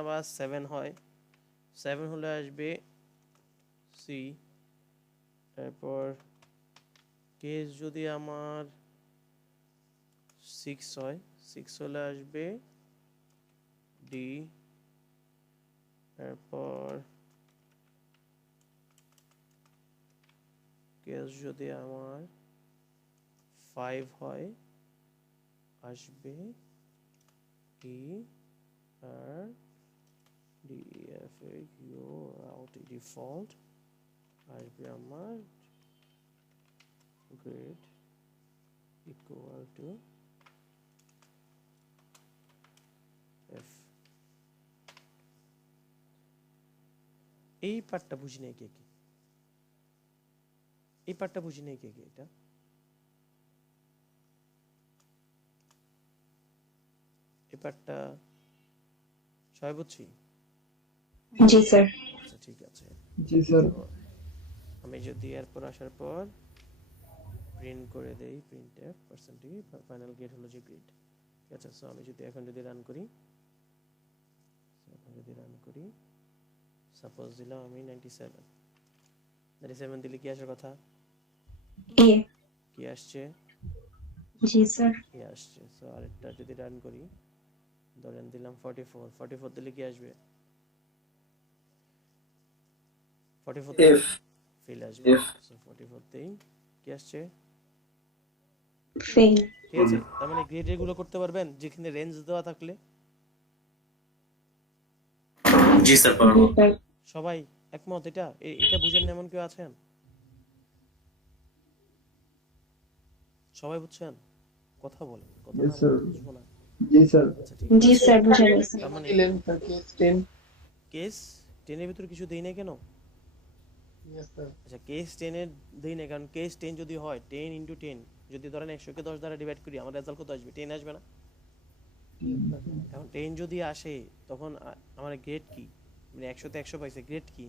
আমার 7 হয়, 7 হলে আসবে সি। তারপর কেস যদি আমার 6 হয়, 6 হলে আসবে ডি। তারপর কেস যদি আমার 5 হয়, আসবে ই আর D F A Q out default, আসবে আমার গ্রেড ইকুয়াল টু এফ। এই পার্টটা বুঝি নাই কে কে? এই পার্টটা বুঝি নাই কে কে? এটা এই পার্টটা সবাই বুঝছি? জি স্যার আচ্ছা ঠিক আছে। জি স্যার তো আমি যদি এরপর আসার পর প্রিন্ট করে দেই, প্রিন্টএফ পার্সেন্টেজ ফাইনাল গ্রেড হলো যে গ্রেড, ঠিক আছে। সো আমি যদি এখন যদি রান করি, সাপোজ দিলাম আমি 97 দিলে কি আসার কথা? এ কি আসছে? জি স্যার এ আসছে। সো আরেকটা যদি রান করি, ধরেন দিলাম 44 দিলে কি আসবে? 44 এফ ফেল আসবে। এফ সো 44 তেই কি আসছে? ফেল। ঠিক আছে, তার মানে গ্রেড গুলো করতে পারবেন যেখানে রেঞ্জ দেওয়া থাকলে। জি স্যার জি পারবো। স্যার। সবাই একমত? এটা বুঝেন না এমন কেউ আছেন? সবাই বুঝছেন? কথা বলেন, কথা না Yes, বললে sir. তো বুঝবো না। জি স্যার। আচ্ছা ঠিক জি আছে, স্যার বুঝে গেছে। তার মানে দিলেন স্যার কেস 10। কেস 10 এর ভিতর কিছু দেই না কেন? Yes sir. আচ্ছা কেস 10 এর দেই না কারণ কেস 10 যদি হয় 10 ইনটু 10, যদি ধরেন 100 কে 10 দ্বারা ডিভাইড করি আমার রেজাল্ট কত আসবে? 10 আসবে না? Yes sir. এখন 10 যদি আসে তখন আমার গ্রেড কি? মানে 100 তে 100 পাইছে, গ্রেড কি?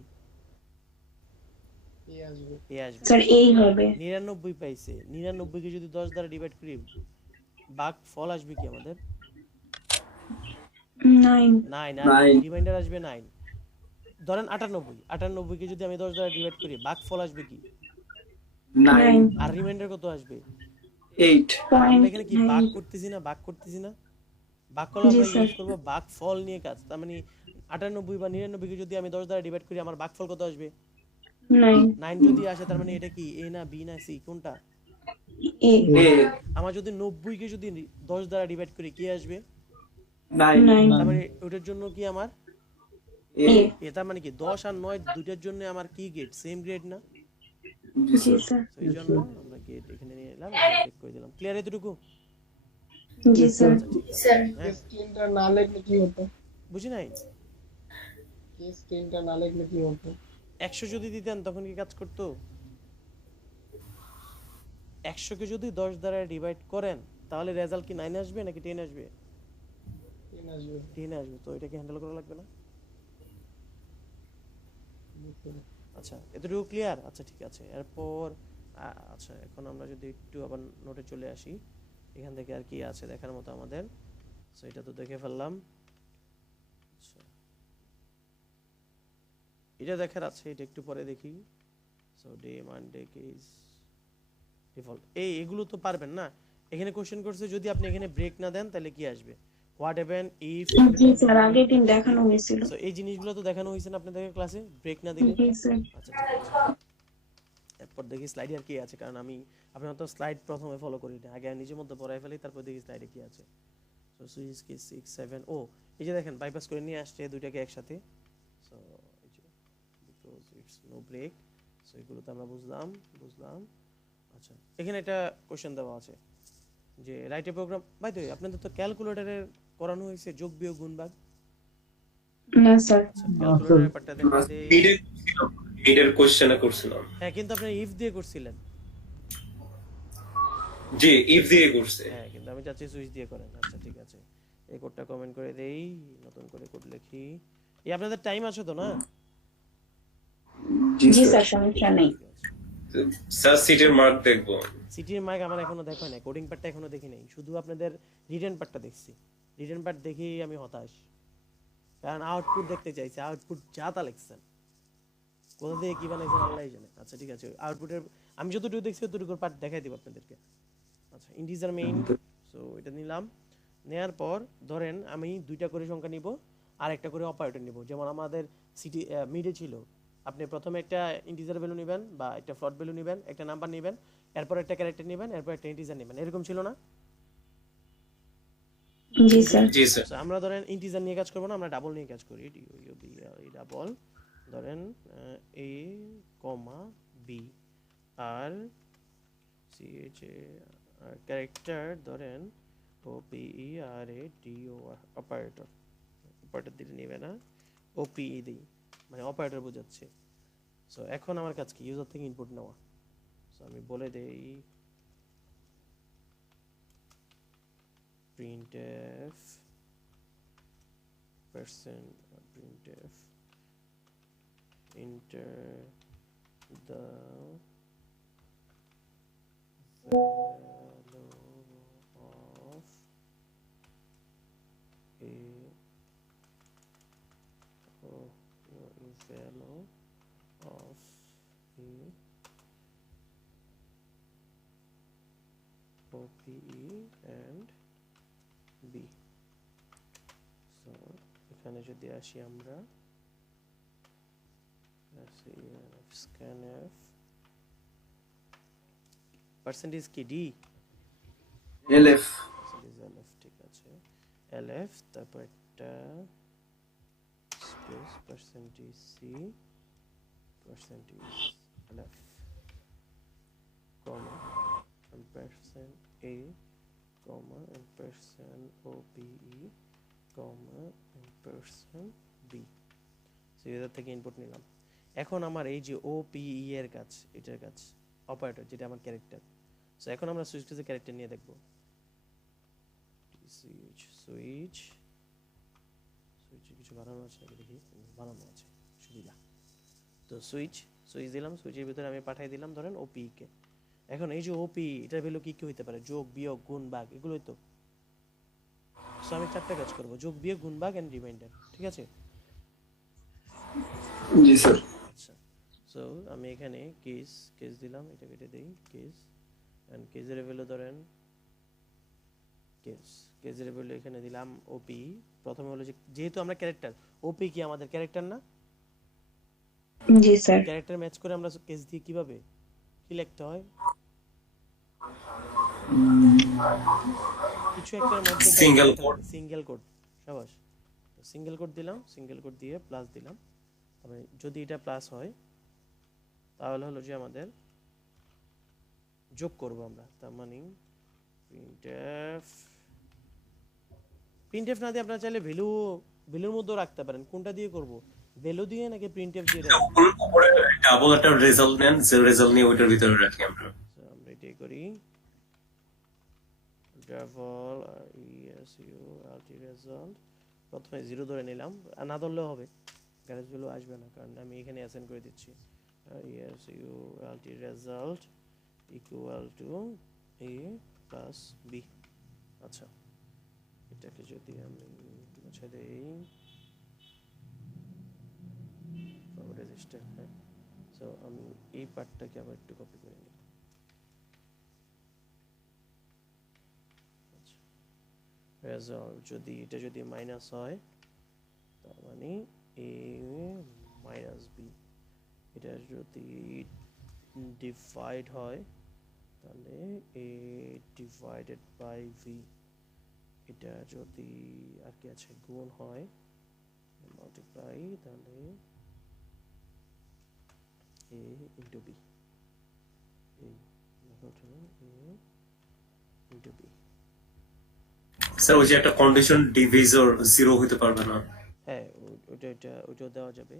এ আসবে। এ আসবে। স্যার এই হবে। 99 পাইছে, 99 কে যদি 10 দ্বারা ডিভাইড করি ভাগ ফল আসবে কি আমাদের? 9। 9, আর 9 রিমাইন্ডার আসবে 9। ধরেন 98, 98 কে যদি আমি 10 দ্বারা ডিভাইড করি ভাগ ফল আসবে কি? 9 আর রিমাইন্ডার কত আসবে? 8 আর আমরা এখানে কি ভাগ 9.9। করতেছি না? ভাগ করতেছি না? ভাগ করলে জি আমরা স্যার। ইউজ করব ভাগ ফল নিয়ে কাজ। তার মানে 98 বা 99 কে যদি আমি 10 দ্বারা ডিভাইড করি আমার ভাগ ফল কত আসবে? 9। 9 যদি আসে তার মানে এটা কি এ না বি না সি কোনটা? এ। এ আমার যদি 90 কে যদি 10 দ্বারা ডিভাইড করি কি আসবে? 9 9। তার মানে ওটার জন্য কি আমার এ এ। এ, তার মানে কি 10 আর 9 দুইটার জন্য আমার কি গ্রেড? সেম গ্রেড না? জি জি স্যার স্যার। তো এই জন্য আমরা গ্রেড এখানে নিয়ে এলাম, এখানে চেক করে দিলাম। ক্লিয়ার এতটুকু? জি স্যার। আচ্ছা ঠিক আছে, হ্যাঁ কেস 10টা না লিখলে কি হতো? বুঝি নাই। কেস 10টা না লিখলে কি হতো? 100 যদি দিতেন তখন কি কাজ করতো? 100 কে যদি 10 দ্বারা ডিভাইড করেন তাহলে রেজাল্ট কি 9 আসবে নাকি 10 আসবে? 10 আসবে। 10 আসবে। তো এটাকে হ্যান্ডেল করা লাগবে না? আচ্ছা এতটুকু ক্লিয়ার? আচ্ছা ঠিক আছে, এরপর আচ্ছা এখন আমরা যদি একটু আবার নোটে চলে আসি, এখান থেকে আর কি আছে দেখার মতো আমাদের। সো এটা তো দেখে ফেললাম। আচ্ছা এটা দেখার আছে, এটা একটু পরে দেখি। So day Monday case default এগুলো তো পারবেন না। এখানে কোশ্চেন করছে যদি আপনি এখানে ব্রেক না দেন তাহলে কি আসবে? What happen if. G sir আগের দিন দেখানো হয়েছিল। সো এই জিনিসগুলো তো দেখানো হয়েছে না আপনাদের ক্লাসে, ব্রেক না দিলে। জি স্যার। আচ্ছা ঠিক আছে, এরপর দেখি স্লাইডে আর কি আছে, কারণ আমি আপনার তো স্লাইড প্রথমে ফলো করি না, আগে নিজের মধ্যে পড়াই ফেলি তারপর দেখি স্লাইডে কি আছে। সো সুইচ কি 6 7 ও এই যে দেখেন বাইপাস করে নিয়ে আসছে দুইটাকে একসাথে। সো এই যে because it's no break. So এগুলো তো আমরা বুঝলাম। আচ্ছা এখানে একটা কোশ্চেন দেওয়া আছে যে write a program. By the way আপনাদের তো ক্যালকুলেটরে করানো হয়েছে যোগ বিয়োগ গুণ ভাগ? না স্যার। আচ্ছা ক্যালকুলেটরের পার্টটা দেখাই দেই। মিডের কোশ্চেনে করছিলাম। হ্যাঁ কিন্তু আপনি ইফ দিয়ে করছিলেন। জি ইফ দিয়ে করছে। হ্যাঁ কিন্তু আমি চাচ্ছি সুইচ দিয়ে করেন। আচ্ছা ঠিক আছে, এই কোডটা কমেন্ট করে দেই, নতুন করে কোড লিখি। এই আপনাদের টাইম আছে তো না? জি জি স্যার স্যার সমস্যা নেই। ঠিক আছে। স্যার সিটের মার্ক দেখবো। সিটির মার্ক আমার এখনো দেখা নাই, কোডিং পার্টটা এখনো দেখি নাই, শুধু আপনাদের রিটেন পার্টটা দেখছি। রিটেন পার্ট দেখেই আমি হতাশ, কারণ আউটপুট দেখতে চাইছি। আউটপুট যা তা লিখছেন, কোথা থেকে কি বানাইছেন আল্লাহই জানে। আচ্ছা ঠিক আছে, আউটপুটের আমি যতটুকু দেখছি ততটুকুর পার্ট দেখাই দিব আপনাদেরকে। আচ্ছা ইন্টিজার মেইন, সো এটা নিলাম। নেয়ার পর ধরেন আমি দুইটা করে সংখ্যা নিব আর একটা করে অপারেটর নিব। যেমন আমাদের সিটি মিডে ছিল, আপনি প্রথমে একটা ইন্টিজার ভ্যালু নেবেন বা একটা ফ্লোট ভ্যালু নেবেন, একটা নাম্বার নেবেন, এরপর একটা ক্যারেক্টার নেবেন, এরপর একটা ইন্টিজার নেবেন, এরকম ছিল না? জি স্যার। জি স্যার। So, আমরা ধরেন ইন্টিজার নিয়ে কাজ করব না, আমরা ডাবল নিয়ে কাজ করি। ডাবল ধরেন এ কমা বি আর C H A R character ধরেন O P E R A D O R operator. Operator দিলে নেবে না, ও পি ই দিই, মানে অপারেটর বোঝাচ্ছে। সো এখন আমার কাজ কি? ইউজার থেকে ইনপুট নেওয়া। সো আমি বলে দেই printf percent printf enter the value of a value of a OPE and B. So এখানে যদি আসি আমরা scanf পার্সেন্টেজ কি ডি এলএফ পার্সেন্টেজ এলএফ ঠিক আছে এলএফ তারপর একটা space percentage c percentage lf comma ampersand a comma ampersand ope comma ampersand b so এর থেকে ইনপুট নিলাম এখন আমার এই যে ওপি এর কাজ এটার কাজ অপারেটর যেটা আমার ক্যারেক্টার সো এখন আমরা সুইচ কেসের ক্যারেক্টার নিয়ে দেখব সুইচ সুইচ সুইচ কিছু বানানো আছে নাকি দেখি বানানো আছে সুবিধা তো সুইচ সুইচ দিলাম সুইচের ভিতরে আমি পাঠিয়ে দিলাম ধরেন ওপি কে এখন এই যে ওপি এটার ভ্যালু কি কি হইতে পারে যোগ বিয়োগ গুণ ভাগ এগুলোই তো সো আমি চারটা কাজ করব যোগ বিয়োগ গুণ ভাগ এন্ড রিমাইন্ডার ঠিক আছে জি স্যার আচ্ছা সো আমি এখানে কেস কেস দিলাম এটা কেটে দেই কেস এন্ড কেসের ভ্যালু ধরেন কেস কেসের ভ্যালু এখানে দিলাম ওপি প্রথমে হলো যে যেহেতু আমরা ক্যারেক্টার ওপি কি আমাদের ক্যারেক্টার না জি স্যার ক্যারেক্টার ম্যাচ করে আমরা কেস দিয়ে কিভাবে কি লিখতে হয় কিছু একটার মধ্যে Single quote. সিঙ্গেল কোড শাবাশ সিঙ্গেল কোড দিলাম সিঙ্গেল কোড দিয়ে প্লাস দিলাম তবে যদি এটা প্লাস হয় তাহলে হলো যে আমাদের যোগ করব আমরা তার মানে প্রিন্টএফ না দিয়ে আপনারা চাইলে ভ্যালুর মধ্যেও রাখতে পারেন কোনটা দিয়ে করব ভ্যালু দিয়ে নাকি প্রিন্টএফ দিয়ে রাখবো উপরে ডাবল একটা রেজাল্ট নেন যে রেজাল্ট নিয়ে ওইটার ভিতরে রাখি আমরা So, আমরা এটাই করি ডাবল ইএসইউ আলটি রেজাল্ট প্রথমে 0 ধরে নিলাম আর না ধরলেও হবে গ্যারেজ ভ্যালু আসবে না কারণ আমি এখানে অ্যাসাইন করে দিচ্ছি ইএসইউ আলটি result equal to A plus B আচ্ছা এটাকে যদি আমি মুছে দেই রেজিস্টার হ্যাঁ সো আমি এই পার্টটাকে আবার একটু কপি করে নিই আচ্ছা রেজাল্ট যদি এটা যদি মাইনাস হয় তার মানে এ মাইনাস বি এটা যদি ডিভাইড হয় তাহলে এ ডিভাইডেড বাই ভি এটা যদি আর কি আছে গুণ হয় মাল্টিপ্লাই তাহলে a into b a into b sir ওই যে একটা কন্ডিশন ডিভিজর 0 হতে পারবে না হ্যাঁ ওইটা দেওয়া যাবে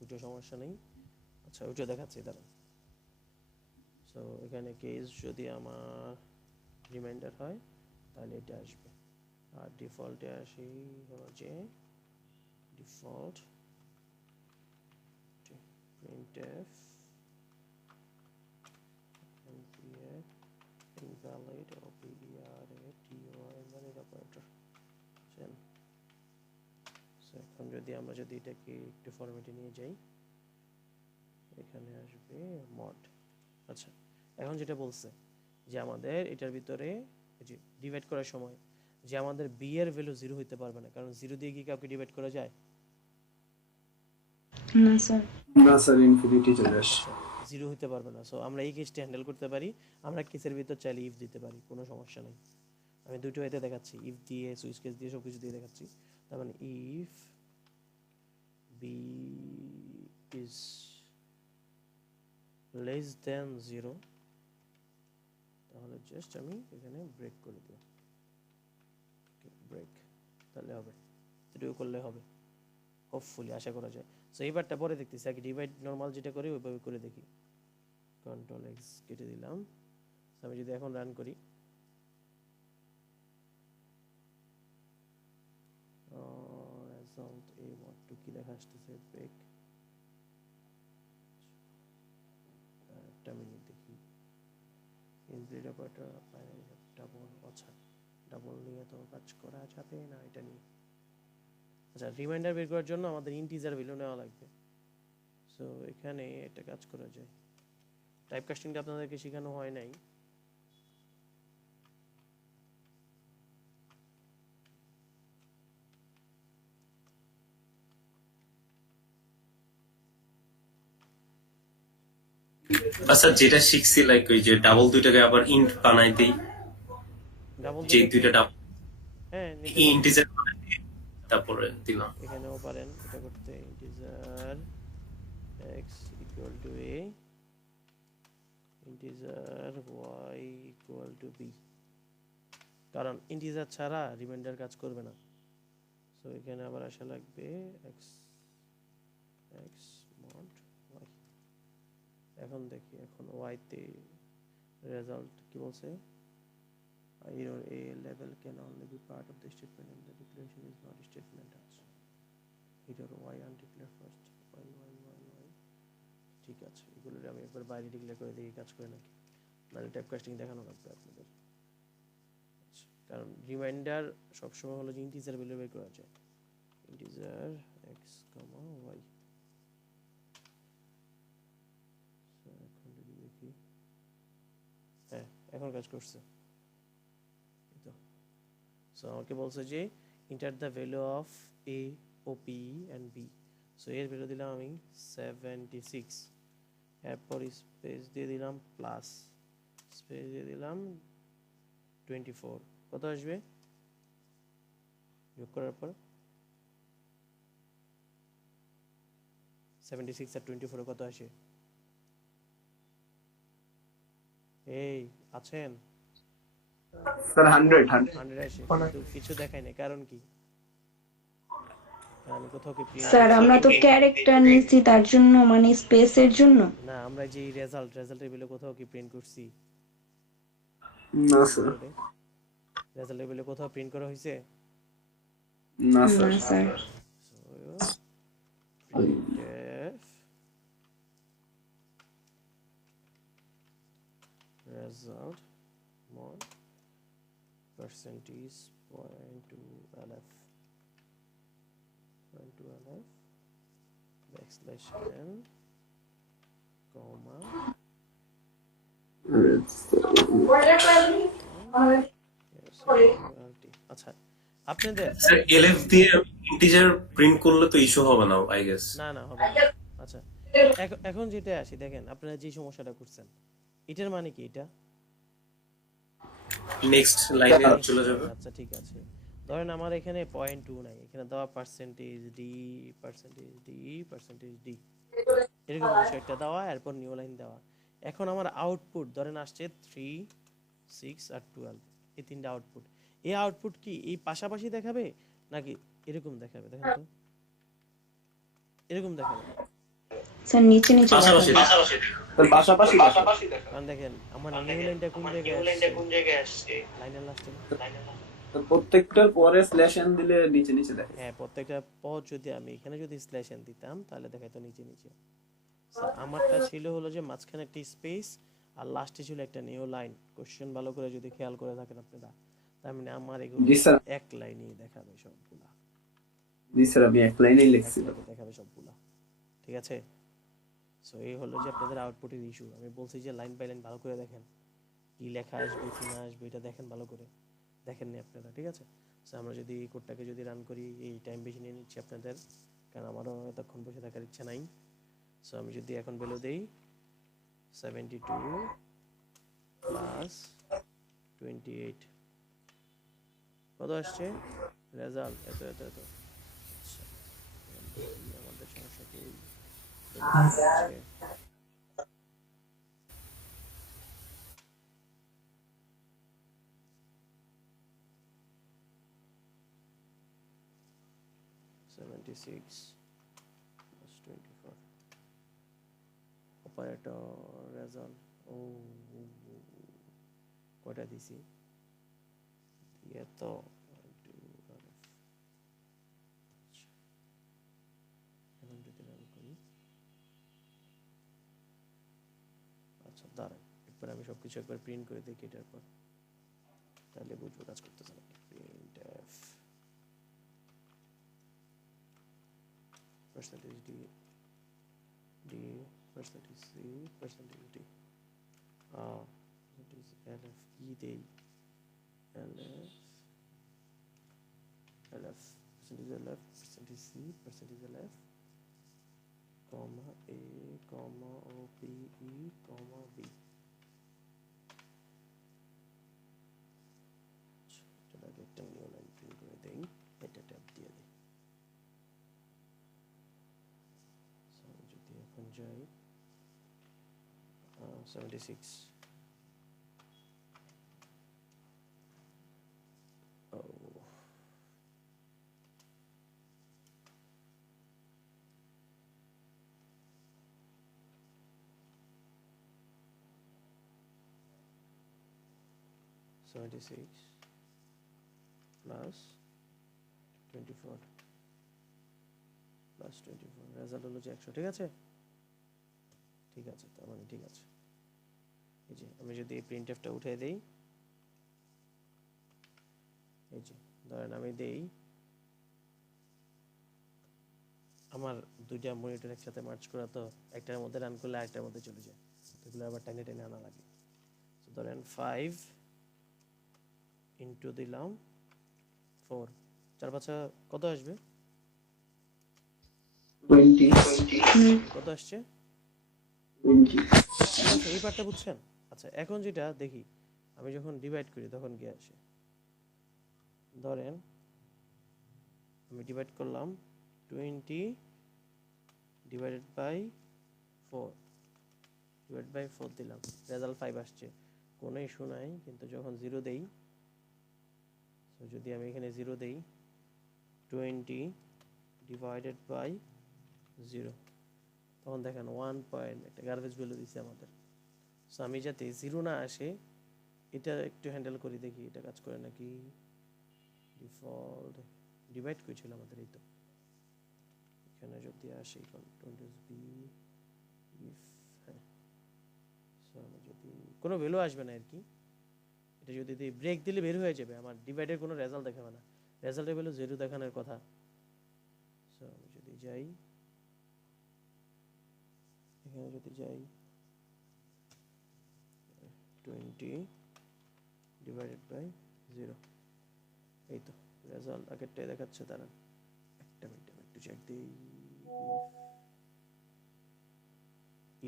ওইটা সমস্যা নেই আচ্ছা ওইটা দেখাচ্ছি দাঁড়ান সো এখানে কেস যদি আমার রিমাইন্ডার হয় তাহলে এটা আসবে আর ডিফল্টে আসি হলো যে default printf invalid invalid operator so এখন যদি আমরা যদি এটাকে একটু ফরম্যাটে নিয়ে যাই এখানে আসবে mod আচ্ছা এখন যেটা বলছে যে আমাদের এটার ভিতরে যে ডিভাইড করার সময় যে আমাদের b এর ভ্যালু 0 হইতে পারবে না কারণ 0 দিয়ে কি কাউকে ডিভাইড করা যায় না স্যার না স্যার ইনফিনিটি চলে আসে 0 হতে পারবে না সো আমরা এই কেসটা হ্যান্ডেল করতে পারি আমরা কেসের ভিতর চাইলে ইফ দিতে পারি কোনো সমস্যা নেই আমি দুটো এতে দেখাচ্ছি ইফ দিয়ে সুইচ কেস দিয়ে সবকিছু দিয়ে দেখাচ্ছি তার মানে if b is less than 0 তাহলে জাস্ট আমি এখানে ব্রেক করে দেব ব্রেক তাহলে হবে এটুকু করলে হবে হোপফুলি আশা করা যায় সো এইবারটা পরে দেখতেছি আগে ডিভাইড নরমাল যেটা করি ওইভাবে করে দেখি কন্ট্রোল এক্স কেটে দিলাম আমি যদি এখন রান করি রেজাল্ট এই মডটু কি লেখা আসতেছে ব্রেক একটা মিনিট দেখি ইনক্লুড অপারেটর ডাবল আচ্ছা ডাবল নিয়ে তো কাজ করা যাবে না এটা নিয়ে আচ্ছা রিমাইন্ডার বের করার জন্য আমাদের ইন্টিজার ভ্যালু নেওয়া লাগবে সো এখানে একটা কাজ করা যায় টাইপ কাস্টিংটা আপনাদেরকে শেখানো হয় নাই আচ্ছা, যেটা শিখছি লাইক ওই যে ডাবল দুইটাকে আবার ইন্ট বানাই দেই, ডাবল যে দুইটাকে দুইটা ডাবল হ্যাঁ নিতে পারেন, ইন্টিজার বানাই দিয়ে তারপরে দিলাম। এখানেও পারেন এটা করতে। Integer x equal to a, integer y equal to b, কারণ ইন্টিজার ছাড়া রিমাইন্ডার কাজ করবে না। সো এখানে আবার আসা লাগবে x x mod y। এখন দেখি এখন y তে রেজাল্ট কি বলছে, your a level can only be part of the statement and the declaration is not a statement আচ্ছা error y undeclared first y। ঠিক আছে, এগুলো আমি একবার বাইরে ডিক্লেয়ার করে দেখি কাজ করে নাকি, নাহলে টাইপ কাস্টিং দেখানো লাগবে আপনাদের। আচ্ছা, কারণ রিমাইন্ডার সবসময় হলো যে ইন্টিজার ভ্যালু বের করা যায়, ইন্টিজার x, y। এখন যদি দেখি হ্যাঁ এখন কাজ করছে। সো আমাকে বলছে যে enter the value of a o p and b. So এর ভ্যালু দিলাম আমি 76, এরপর স্পেস দিয়ে দিলাম প্লাস, স্পেস দিয়ে দিলাম 24। কত আসবে যোগ করার পর? 76 আর 24 কত আসে? এই আছেন? স্যার 100 100 আসে, কিন্তু কিছু দেখায় না, কারণ কি? কারণ আমি কোথাও কি প্রিন্ট স্যার আমরা তো ক্যারেক্টার নিছি তার জন্য, মানে স্পেসের জন্য। না, আমরা যে রেজাল্টের ভ্যালু কোথাও কি প্রিন্ট করছি? না স্যার, রেজাল্টের ভ্যালু কোথাও প্রিন্ট করা হয়েছে? না না sir. Sir. printf result mod percentage point to lf backslash n comma আচ্ছা আপনাদের স্যার এলএফ দিয়ে ইন্টিজার প্রিন্ট করলে তো ইস্যু হবে না আই গেস। না হবে না। আচ্ছা এখন যেটা আসি দেখেন, আপনারা যে সমস্যাটা করছেন এটার মানে কি? এটা নেক্সট লাইনে চলে যাবে। আচ্ছা ঠিক আছে, ধরেন আমার এখানে 0.2 নাই, এখানে দেওয়া %d এরকম কিছু একটা দেওয়া, এরপর নিউ লাইন দেওয়া। এখন আমার আউটপুট ধরেন আসছে 3, 6 আর 12, এই তিনটা আউটপুট। এই আউটপুট কি এই পাশাপাশি দেখাবে নাকি এরকম দেখাবে? দেখেন তো, এরকম দেখাবে। স্যার নিচে নিচে পাশাপাশি স্যার পাশাপাশি কারণ দেখেন আমার নিউ লাইনটা কোন জায়গায় আসছে, লাইনের লাস্টে। স্যার প্রত্যেকটার পরে স্ল্যাশ এন দিলে নিচে নিচে দেখে। হ্যাঁ প্রত্যেকটা পদ যদি আমি এখানে যদি স্ল্যাশ এন দিতাম তাহলে দেখাতো নিচে নিচে। আমারটা ছিল হলো যে মাঝখানে একটা স্পেস আর লাস্টে ছিল একটা নিউ লাইন। কোশ্চেন ভালো করে যদি খেয়াল করে থাকেন আপনারা, তার মানে আমার এগুলো জি স্যার। এক লাইনেই দেখাবে সবগুলা, জি স্যার, আমি এক লাইনেই এক লিখছি। লাইনে দেখাবে সবগুলা, ঠিক আছে? সো এই হলো যে আপনাদের আউটপুটের ইস্যু। আমি বলছি যে লাইন বাই লাইন ভালো করে দেখেন, কি লেখা আসবে কি না আসবে এটা দেখেন ভালো করে, দেখেননি আপনারা, ঠিক আছে? সো আমরা যদি এই কোডটাকে যদি রান করি, এই টাইম বেশি নিয়ে নিচ্ছি আপনাদের, কারণ আমারও এতক্ষণ বসে থাকার ইচ্ছা নাই। সো আমি যদি এখন ভ্যালু দেই 72 প্লাস 28, কত আসছে রেজাল্ট? এত এত এত। আচ্ছা আমাদের সমস্যা কি? 76 plus 24 অপারেটর রেজাল্ট। ও কয়টা দিছি দিয়ে তো এখন যদি রান করি, আচ্ছা দাঁড়ান একবার আমি সবকিছু একবার প্রিন্ট করে দেখি এটার পর, তাহলে বুঝবো কাজ করতেছে নাকি। printf percentage d percentage c percentage d percentage lf কি দেই, lf percentage lf percentage c percentage lf কমা এ কমা ও পি ই কমা বি। এটাকে একটা নিউ লাইন প্রিন্ট করে দেই, এটা ট্যাব দিয়ে দিই। So, আমি যদি এখন যাই 76, ও $76 প্লাস 24 প্লাস 24, রেজাল্ট হলো যে 100। ঠিক আছে, ঠিক আছে, তার মানে ঠিক আছে। এই যে আমি যদি এই প্রিন্টএফটা উঠিয়ে দেই, এই যে ধরেন আমি দেই আমার দুইটা মনিটর একসাথে মার্চ করা, তো একটার মধ্যে রান করলে আরেকটার মধ্যে চলে যায়, এগুলো আবার টেনে টেনে আনা লাগে। তো ধরেন 5 ইন্টু দিলাম 4, 4 5 কত আসবে? 20 কত আসছে? 20 আচ্ছা, এই পার্টটা বুঝছেন? আচ্ছা, এখন যেটা দেখি, আমি যখন ডিভাইড করি তখন কি আসে। ধরেন আমি ডিভাইড করলাম 20 ডিভাইডেড বাই 4, ডিভাইড বাই 4 দিলাম, রেজাল্ট 5 আসছে, কোনো ইস্যু নাই। কিন্তু যখন 0 দেই, তো যদি আমি এখানে 0 দেই, 20 ডিভাইডেড বাই 0, তখন দেখেন 1 পয়েন্ট একটা গার্বেজ ভ্যালু দিচ্ছে আমাদের। সো আমি যাতে 0 না আসে এটা একটু হ্যান্ডেল করি, দেখি এটা কাজ করে নাকি। ডিফল্ট ডিভাইড করেছিল আমাদের, এই তো এখানে যদি আসে কন্ট্রোল বি ইফ, হ্যাঁ। সো আমি যদি কোনো ভ্যালু আসবে না আর কি, এটা যদি দিই ব্রেক দিলে বের হয়ে যাবে, আমার ডিভাইডের কোনো রেজাল্ট দেখাবে না, রেজাল্টের ভ্যালু 0 দেখানোর কথা। সো আমি যদি যাই এখানে, যদি যাই 20 ডিভাইডেড বাই 0, এই তো রেজাল্ট আগেরটাই দেখাচ্ছে। দাঁড়ান একটা মিনিট, আমি একটু চেক দিই।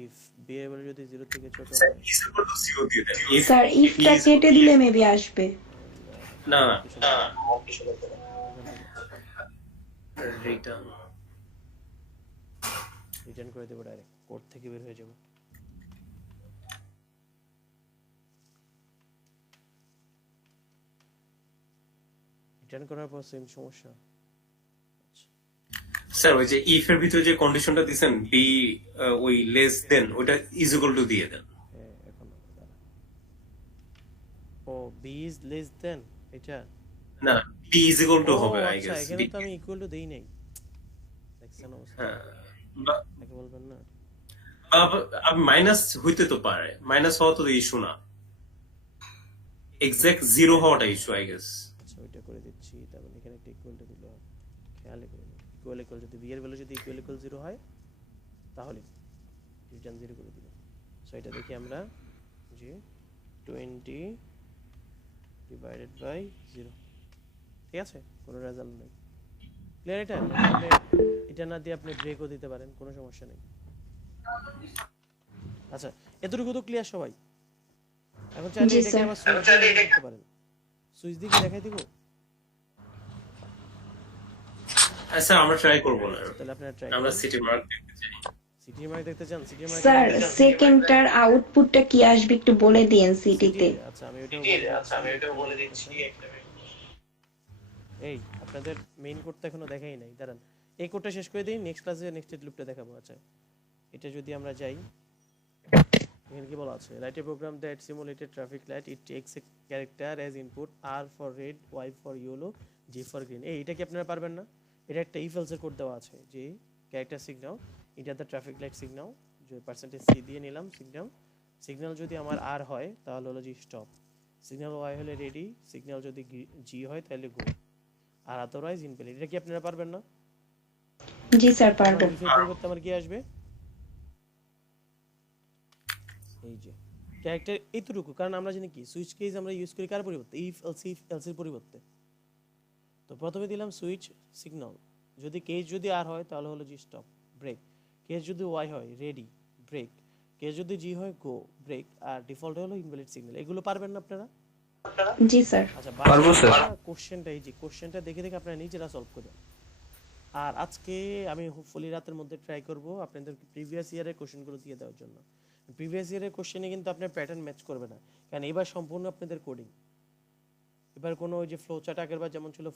ইফ ভেরিয়েবল যদি 0 থেকে ছোট হয়, is equal to 0 দিয়ে দেন। If স্যার ইফটা is কেটে দিলে মেবি আসবে। না এখান থেকে রিটার্ন রিটার্ন করে দেবো, ডাইরেক্ট কোড থেকে বের হয়ে যাব। রিটার্ন করার পর সেম সমস্যা। স্যার ওই যে ইফ এর ভিতরে যে কন্ডিশনটা দিবেন বি ওই লেস দেন, ওটা ইজ ইকুয়াল টু দিয়ে দেন। হ্যাঁ, এখন দাঁড়া, ও বি ইজ লেস দেন, এটা না, বি ইজ ইকুয়াল টু ও হবে আই আচ্ছা, গেস। এখানে তো আমি ইকুয়াল টু দেই নাই, দেখছেন অবস্থা, হ্যাঁ, বা- তাকে বলবেন না। মাইনাস হইতে তো পারে, মাইনাস হওয়া তো ইস্যু না, এক্সাক্ট জিরো হওয়াটা ইস্যু আই গেস। আচ্ছা, ওইটা করে দিচ্ছি। তার মানে এখানে একটা ইকুয়াল টু দিল, খেয়াল করে নিন। ইকুয়াল ইকুয়াল যদি বি এর ভ্যালু যদি ইকুয়াল ইকুয়াল 0 হয় তাহলে রিটার্ন 0 করে দিবেন। সো এটা দেখি আমরা যে 20 ডিভাইডেড বাই 0, ঠিক আছে, কোনো রেজাল্ট নেই। ক্লিয়ার? এটা আপনি এটা না দিয়ে আপনি ব্রেকও দিতে পারেন, কোনো সমস্যা নেই। আচ্ছা, এতটুকু তো ক্লিয়ার সবাই? এখন চাইলে জি, এটাকে স্যার। আবার সুইচ দিয়ে করতে পারেন। সুইচ দিয়ে কি দেখাই দিব? স্যার আমরা ট্রাই করবো না, তাহলে আপনারা ট্রাই আমরা করুন। সিটি মার্ক দেখতে চাই। সিটি মার্ক দেখতে চান? সিটি মার্ক স্যার সেকেন্ডটার আউটপুটটা কি আসবে একটু বলে দিয়েন সিটিতে। আচ্ছা, আমি ওটাও বলে দিচ্ছি। এই আপনাদের মেইন কোডটা এখনো দেখাই নাই, দাঁড়ান এই কোডটা শেষ করে দিই, নেক্সট ক্লাসে নেক্সট লুপটা দেখাবো। আচ্ছা, এটা যদি আমরা যাই, এখানে কি বলা আছে, write a program that simulated traffic light, it takes a character as input, r for red, y for yellow, g for green. এটা কি আপনারা পারবেন না? এটা একটা ইফ এলস এর কোড দেওয়া আছে, যে ক্যারেক্টার সিগন্যাল, এটা দ্য ট্রাফিক লাইট সিগন্যাল, যে পার্সেন্টেজ সি দিয়ে নিলাম সিগন্যাল, সিগন্যাল যদি আমার আর হয় তাহলে হলো জি স্টপ, সিগন্যাল ওয়াই হলে রেডি, সিগন্যাল যদি জি হয় তাহলে গো, আর আদারওয়াইজ ইনভ্যালিড। এটা কি আপনারা পারবেন না? জি স্যার পারবো। ইফ এর পরিবর্তে আমার কি আসবে? এই যে ক্যারেক্টার এইটুকু, কারণ আমরা জানি কি সুইচ কেস আমরা ইউজ করি কার পরিবর্তে, ইফ এলস এর পরিবর্তে। তো প্রথমে দিলাম সুইচ সিগন্যাল, যদি কেস যদি আর হয় তাহলে হলো জি স্টপ ব্রেক, কেস যদি ওয়াই হয় রেডি ব্রেক, কেস যদি জি হয় গো ব্রেক, আর ডিফল্ট হলো ইনভ্যালিড সিগন্যাল। এগুলো পারবেন না আপনারা? জি স্যার। আচ্ছা পারবো স্যার। কোশ্চেনটা এই যে কোশ্চেনটা দেখে দেখে আপনারা নিজেরা সলভ করেন। আর আজকে আমি হোপফুলি রাতের মধ্যে ট্রাই করব আপনাদের প্রিভিয়াস ইয়ারের কোশ্চেনগুলো দিয়ে দেওয়ার জন্য। প্রিভিয়াস ইয়ারের কোশ্চেনে কিন্তু আপনার প্যাটার্ন ম্যাচ করবে না, কারণ এবার সম্পূর্ণ আপনাদের কোডিং। এবার কোনো ওই যে ফ্লো চার্ট আগের বার যেমন ছিল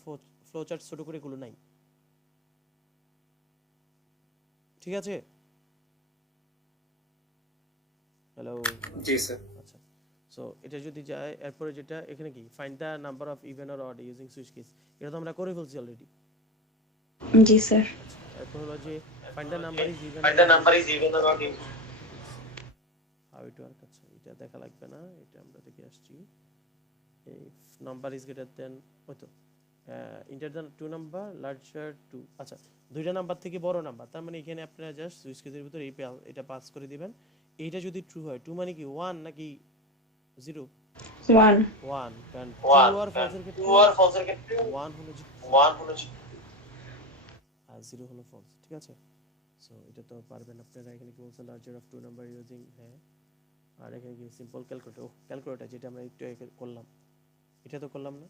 ফ্লো চার্ট ছোট করে এগুলো নাই, ঠিক আছে? হ্যালো, জি স্যার। আচ্ছা। সো এটা যদি যায় এরপরে যেটা এখানে কি find the number of even or odd using switch case, এটা তো আমরা করে ফেলছি অলরেডি। জি স্যার। আচ্ছা, এরপর হলো যে find the number is even or odd how it work. আচ্ছা এটা দেখা লাগবে না, এটা আমরা দেখে আসছি। if number is greater than ওই তো enter the two number larger to, আচ্ছা দুইটা নাম্বার থেকে বড় নাম্বার, তার মানে এখানে আপনারা জাস্ট সুইচ কেসের ভিতর এটা পাস করে দিবেন। এইটা যদি ট্রু হয়, ট্রু মানে কি 1 নাকি 0? 1 1, কারণ ট্রু আর ফলসের ক্ষেত্রে 1 হলো আর 0 হলো ফলস, ঠিক আছে? সো এটা তো পারবেন আপনারা। এখানে কি বলছে larger of two number using, হ্যাঁ। আর এখানে কি সিম্পল ক্যালকুলেটর, ক্যালকুলেটর যেটা আমরা একটু আগে করলাম, এটা তো করলাম না?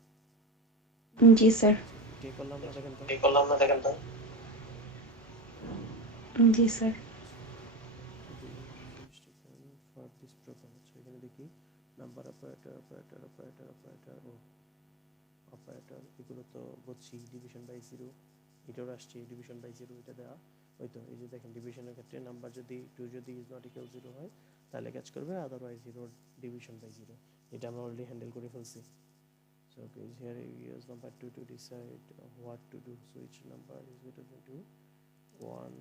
জি স্যার। এটাই করলাম না, দেখেন তো। জি স্যার। ফর দিস প্রোগ্রাম, আচ্ছা এখানে দেখি নাম্বার অপারেটর ও অপারেটর, এগুলো তো বুঝছি। ডিভিশন বাই 0 এটাও আসছে, ডিভিশন বাই 0 এটা দেওয়া। ওই তো এই যে দেখেন ডিভিশনের ক্ষেত্রে নাম্বার যদি 2 যদি ইজ নট ইকুয়াল 0 হয় তাহলে কাজ করবে, আদারওয়াইজ 0 ডিভিশন বাই 0, এটা আমরা অলরেডি হ্যান্ডেল করে ফেলছি। So okay, here we use number 2 to decide what to do. So each number is greater than 2 1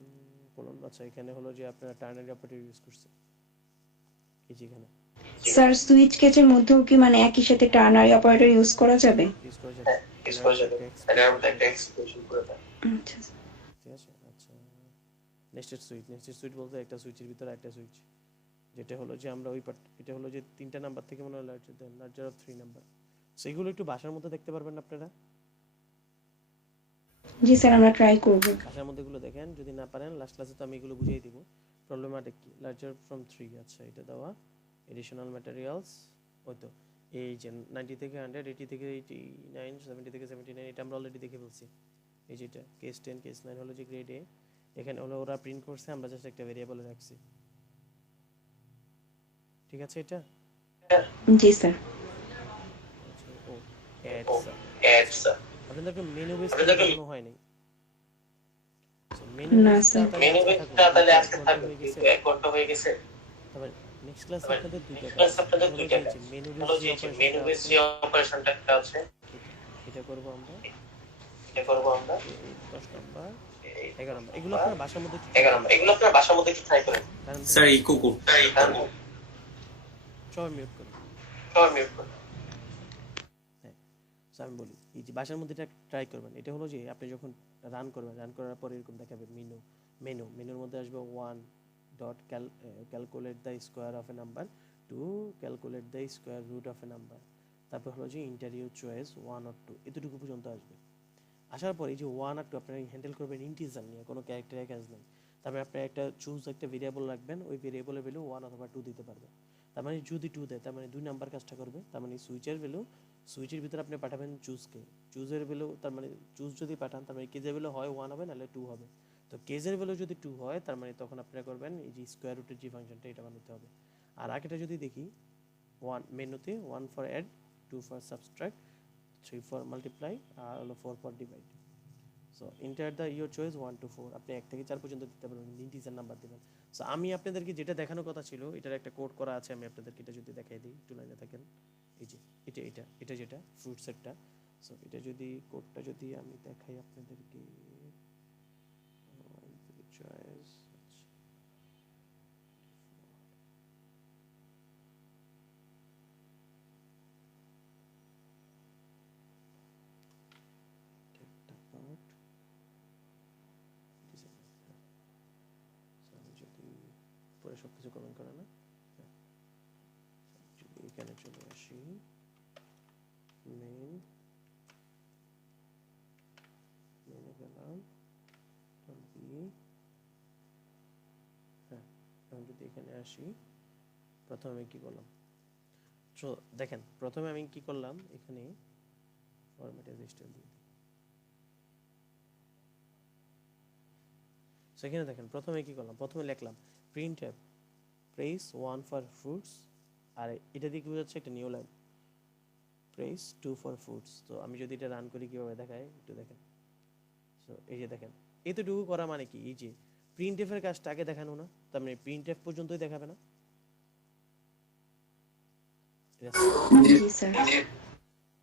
colon। আচ্ছা এখানে হলো যে আপনারা টার্নারি অপারেটর ইউজ করছে এই যে এখানে স্যার সুইচ কেসের মধ্যেও কি মানে একই সাথে টার্নারি অপারেটর ইউজ করা যাবে? ইউজ করা যাবে, তাহলে আমরা একটা এক্সপ্রেশন করে দেব, আচ্ছা ঠিক আছে? আচ্ছা নেক্সট সুইচ বলতে একটা সুইচের ভিতরে একটা সুইচ, যেটা হলো যে আমরা ওই পার্ট, এটা হলো যে তিনটা নাম্বার থেকে মনে হয় লার্জার অফ 3 নাম্বার। সো এগুলো একটু ভাষার মধ্যে দেখতে পারবেন আপনারা? জি স্যার, আমরা ট্রাই করব। ভাষার মধ্যে এগুলো দেখেন, যদি না পারেন লাস্ট ক্লাসে তো আমি এগুলো বুঝিয়ে দিব। প্রবলেমাটিক কি লার্জার ফ্রম 3, আচ্ছা এটা দেওয়া। এডিশনাল ম্যাটেরিয়ালস ওই তো এই যে 90 থেকে 100, 80 থেকে 89, 70 থেকে 79, এটা আমরা অলরেডি দেখে ফেলছি। এই যেটা কেস 10 কেস 9 হলো যে গ্রেড এ, এখানে হলো ওরা প্রিন্ট করছে, আমরা জাস্ট একটা ভেরিয়েবলে রাখছি, ঠিক আছে? এটা জি স্যার। আচ্ছা, ও অ্যাডস আপনাদেরকে মেনু বেস কোনো হয় নাই। সো মেনু না বেসটা স্যার। তাহলে আজকে থাকবে, কিন্তু 1 ঘন্টা হয়ে গেছে। তবে নেক্সট ক্লাসে আপনাদের দুইটা কাজ, মেনু বেস যে অপারেশনটা আছে এটা করব আমরা, এই 10 নাম্বার 11 নাম্বার, এগুলো আপনারা ভাষার মধ্যে একটু ট্রাই করেন। স্যার ইকো কোড সবাই মিউট করুন। হ্যাঁ, সো আমি বলি এই যে ভাষার মধ্যে এটা ট্রাই করবেন। এটা হলো যে আপনি যখন রান করবেন, রান করার পর এরকম দেখাবে মেনুর মধ্যে আসবে 1 dot calculate the square of a number two calculate the square root of a number, তারপর হলো যে ইন্টারিয়র চয়েস 1 or 2, এতটুকু পর্যন্ত আসবে। আসার পর এই যে 1 আর 2 আপনারা হ্যান্ডেল করবেন ইন্টিজার নিয়ে, কোনো ক্যারেক্টারের কাজ নেই। তারপরে আপনি একটা একটা ভেরিয়েবল রাখবেন, ওই ভেরিয়েবলের ভ্যালু 1 অথবা 2 দিতে পারবেন। তার মানে যদি 2 দেয় তার মানে 2 নাম্বার কাজটা করবে। তার মানে সুইচের ভ্যালু, সুইচের ভিতরে আপনি পাঠাবেন চুজের ভ্যালু, তার মানে চুজ যদি পাঠান তার মানে কেজের ভ্যালু হয় 1 হবে, নাহলে 2 হবে। তো কেজের ভ্যালু যদি 2 হয় তার মানে তখন আপনারা করবেন এই যে স্কোয়ার রুটের যে ফাংশনটা, এটা বানাতে হবে। আর আগেটা যদি দেখি 1 মেনুতে 1 for add, 2 for subtract, 3 for multiply, আর হলো 4 for divide. So enter the your choice 1 to 4, আপনি 1 থেকে 4 পর্যন্ত দিতে পারবেন, ইন্টিজার নাম্বার দিবেন। সো আমি আপনাদেরকে যেটা দেখানোর কথা ছিল এটার একটা কোড করা আছে, আমি আপনাদেরকে এটা যদি দেখাই দিই, একটু লাইনে থাকেন। এই যে এটা যেটা ফ্রুট সেটটা, সো এটা যদি কোডটা যদি আমি দেখাই আপনাদেরকে, চয়েস পরে সব কিছু কমেন্ট করে না, যদি এখানে চলে আসি মেনে গেলাম, যদি এখানে আসি, প্রথমে আমি কি করলাম, তো দেখেন প্রথমে আমি কি করলাম, এখানে ফরম্যাট এজ স্টাইল দিয়ে দিই। সো এখানে দেখেন প্রথমে কি করলাম, প্রথমে লিখলাম printf praise 1 for fruits, আর এটা দিয়ে কি বোঝাচ্ছে, একটা new line praise 2 for fruits। তো আমি যদি এটা রান করি কিভাবে দেখায় একটু দেখেন। সো এই যে দেখেন এতটুকু করা মানে কি, এই যে printf এর কাজটা আগে দেখানো না, তার মানে printf পর্যন্তই দেখাবে না, জি স্যার।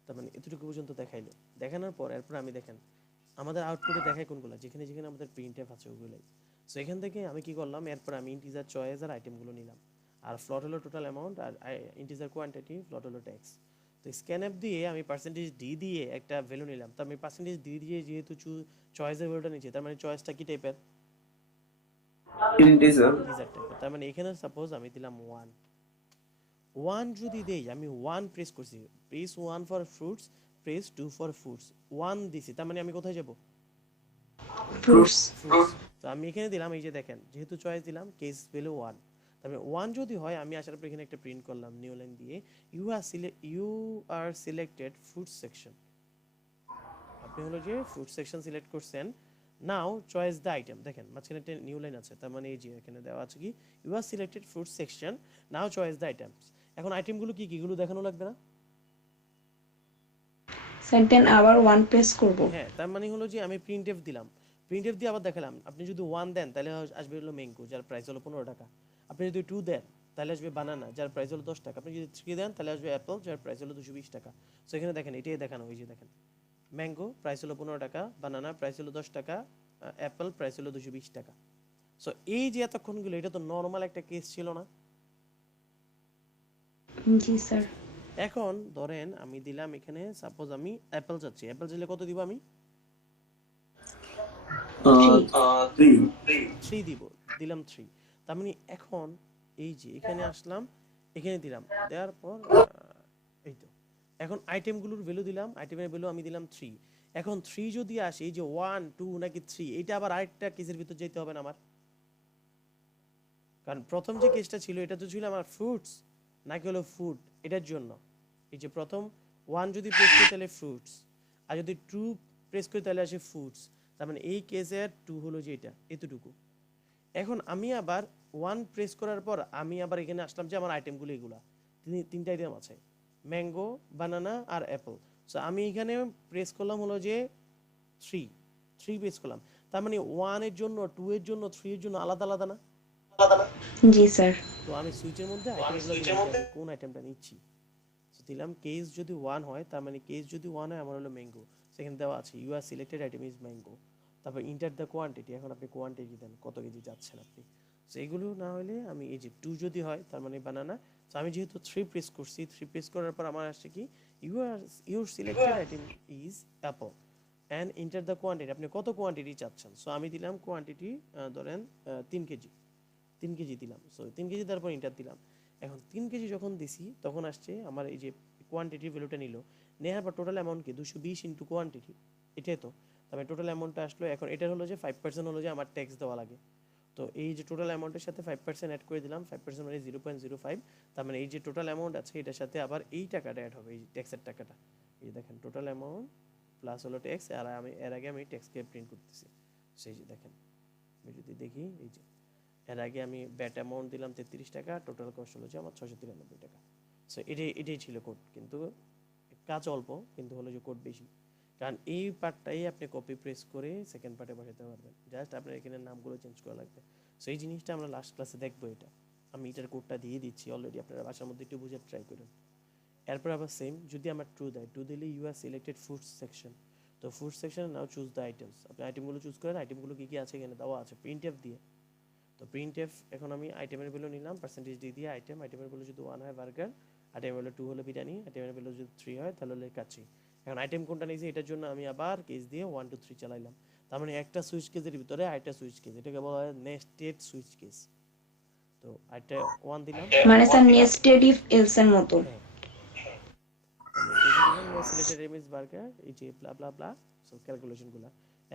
তার মানে এতটুকু পর্যন্ত দেখাইলো। দেখানোর পর এরপর আমি দেখেন আমাদের আউটপুটে দেখায় কোনগুলো, যেখানে যেখানে আমাদের printf আছে ওগুলাই। সো এখান থেকে আমি কি করলাম, এরপর আমি ইন্টিজার চয়েস আর আইটেমগুলো নিলাম, আর ফ্লট হলো টোটাল অ্যামাউন্ট, আর ইন্টিজার কোয়ান্টিটি, ফ্লট হলো ট্যাক্স। তো স্ক্যানএফ দিয়ে আমি পার্সেন্টেজ ডি দিয়ে একটা ভ্যালু নিলাম, তো আমি পার্সেন্টেজ ডি দিয়ে যেহেতু চয়েসের ভ্যালুটা নিচ্ছি, তার মানে চয়েসটা কি টাইপের, ইন্টিজার। ইন্টিজার টাইপের। তার মানে এখানে সাপোজ আমি দিলাম 1 যদি দেই, আমি 1 প্রেস করছি, press 1 for fruits, press 2 for fruits, 1 দিছি, তার মানে আমি কোথায় যাব, ফ্রুটস। ফ্রুটস। তো আমি এখানে দিলাম, এই যে দেখেন যেহেতু চয়েস দিলাম, কেস ভ্যালু 1, তারপরে 1 যদি হয় আমি আসার পর এখানে একটা প্রিন্ট করলাম নিউ লাইন দিয়ে, you are selected fruit section. আপনি হলো যে ফ্রুট সেকশন সিলেক্ট করছেন, নাও চয়েস দ্য আইটেম। দেখেন মাঝখানে একটা নিউ লাইন আছে, তার মানে এই যে এখানে দেওয়া আছে কি, you are selected fruit section, now choice the items. এখন আইটেমগুলো কি কি, এগুলো দেখানো লাগবে না? স্যার দেন আবার 1 প্রেস করব। হ্যাঁ, তার মানে হলো যে আমি প্রিন্টএফ দিলাম, প্রিন্টএফ দিয়ে আবার দেখালাম। আপনি যদি 1 দেন তাহলে আসবে হলো ম্যাঙ্গো, যার প্রাইস হলো 15 টাকা। আপনি যদি 2 দেন তাহলে আসবে বানানা, যার প্রাইস হলো 10 টাকা। আপনি যদি 3 দেন তাহলে আসবে অ্যাপল, যার প্রাইস হলো 220 টাকা। সো এখানে দেখেন এটাই দেখানো, এই যে দেখেন ম্যাঙ্গো প্রাইস হলো 15 টাকা, বানানা প্রাইস হলো 10 টাকা, অ্যাপল প্রাইস হলো 220 টাকা। সো এই যে এতক্ষণগুলো, এটা তো নর্মাল একটা কেস ছিল না? জি স্যার। এখন ধরেন আমি দিলাম এখানে, সাপোজ আমি অ্যাপল চাচ্ছি, অ্যাপল চাইলে কত দিব আমি? 3 দিব, দিলাম 3। তার মানে এখন এই যে এখানে আসলাম, এখানে দিলাম, দেওয়ার পর এই তো এখন আইটেমগুলোর ভ্যালু দিলাম, আইটেমের ভ্যালু আমি দিলাম 3। এখন 3 যদি আসে, এই যে 1 2 নাকি 3, এটা আবার আরেকটা কেসের ভিতর যেতে হবে না আমার? কারণ প্রথম যে কেসটা ছিল এটা তো ছিল আমার ফ্রুটস নাকি হলো ফুড, এটার জন্য এই যে প্রথম 1 যদি প্রেস করি তাহলে ফ্রুটস, আর যদি 2 প্রেস করি তাহলে আসে ফুডস। তার মানে এই কেসের 2 হলো যে এটা এতটুকু। এখন আমি আবার 1 প্রেস করার পর আমি আবার এখানে আসলাম যে আমার আইটেমগুলো এগুলা তিনটা আইটেম আছে, ম্যাঙ্গো, বানানা আর অ্যাপল। সো আমি এখানে প্রেস করলাম হলো যে 3 প্রেস করলাম, তার মানে 1 এর জন্য, 2 এর জন্য, 3 এর জন্য আলাদা আলাদা না? জি স্যার। তো আমি সুইচের মধ্যে আইটেমগুলো দিলাম, আমি কোন আইটেমটা নিচ্ছি। সো দিলাম কেস যদি 1 হয়, তার মানে কেস যদি 1 হয় আমার হলো ম্যাঙ্গো, সেখানে দেওয়া আছে you are selected item is mango. তারপর ইন্টার দ্য কোয়ান্টিটি, এখন আপনি কোয়ান্টিটি দেন কত কেজি যাচ্ছেন আপনি। সো এগুলো না হলে আমি এই যে 2 যদি হয় তার মানে বানানা। সো আমি যেহেতু 3 প্রেস করছি, 3 প্রেস করার পর আমার আসছে কি, your selected item is Apple and inter the quantity, আপনি কত কোয়ান্টিটি চাচ্ছেন। সো আমি দিলাম কোয়ান্টিটি ধরেন 3 কেজি, 3 কেজি দিলাম। সো 3 কেজি তারপর ইন্টার দিলাম। এখন 3 কেজি যখন দিছি তখন আসছে আমার এই যে কোয়ান্টিটি ভ্যালুটা নিল, নেওয়ার পর টোটাল অ্যামাউন্ট কি 220 ইন্টু কোয়ান্টিটি, এটাই তো। তারপরে টোটাল অ্যামাউন্টটা আসলো। এখন এটা হলো যে 5% হলো যে আমার ট্যাক্স দেওয়া লাগে। তো এই যে টোটাল অ্যামাউন্টের সাথে 5% অ্যাড করে দিলাম, 5% মানে 0.05। তার মানে এই যে টোটাল অ্যামাউন্ট আছে এটার সাথে আবার এই টাকাটা অ্যাড হবে, এই ট্যাক্সের টাকাটা। এই দেখেন টোটাল অ্যামাউন্ট প্লাস হলো ট্যাক্স, আর আমি এর আগে আমি ট্যাক্সকে প্রিন্ট করতেছি। সেই যে দেখেন আমি যদি দেখি, এই যে এর আগে আমি ব্যাট অ্যামাউন্ট দিলাম 33 টাকা, টোটাল কস্ট হলো যে আমার 693 টাকা। সো এটাই ছিল কোড, কিন্তু কাজ অল্প কিন্তু হলো যে কোড বেশি। কারণ এই পার্টটাই আপনি কপি প্রেস করে সেকেন্ড পার্টে বসাতে পারবেন, জাস্ট আপনার এখানে নামগুলো চেঞ্জ করা লাগবে। সো এই জিনিসটা আমরা লাস্ট ক্লাসে দেখবো। এটা আমি এটার কোডটা দিয়ে দিচ্ছি অলরেডি, আপনারা বাসার মধ্যে একটু বুঝে ট্রাই করুন। এরপর আবার সেম, যদি আমার ট্রু দেয়, ট্রু দিলে you are selected food section. তো food section now choose the items, আপনি আইটেমগুলো চুজ করেন, আইটেমগুলো কী কী আছে এখানে দেওয়া আছে প্রিন্টএফ দিয়ে। তো প্রিন্টএফ এখন আমি আইটেমের ভ্যালু নিলাম, পার্সেন্টেজ দিয়ে দিয়ে আইটেমের ভ্যালু যদি 1 হয় বার্গার, আইটেমের ভ্যালু 2 হলো বিরিয়ানি, আইটেমের ভ্যালু যদি 3 হয় তাহলে হলো কাচ্চি। এখন আইটেম কোনটা নিয়েছি এটার জন্য আমি আবার কেস দিয়ে 1 2 3 চালাইলাম। তার মানে একটা সুইচ কেসের ভিতরে আরেকটা সুইচ কেস, এটাকে বলা হয় নেস্টেড সুইচ কেস। তো আইটা 1 দিলাম, মানে স্যার নেস্টেড ইফ এলস এর মতো। হ্যাঁ তাহলে কেসে দিলাম ইউ সিলেক্টেড এমএস বার্গার, এই যে ব্লা ব্লা ব্লা, সো ক্যালকুলেশনগুলো।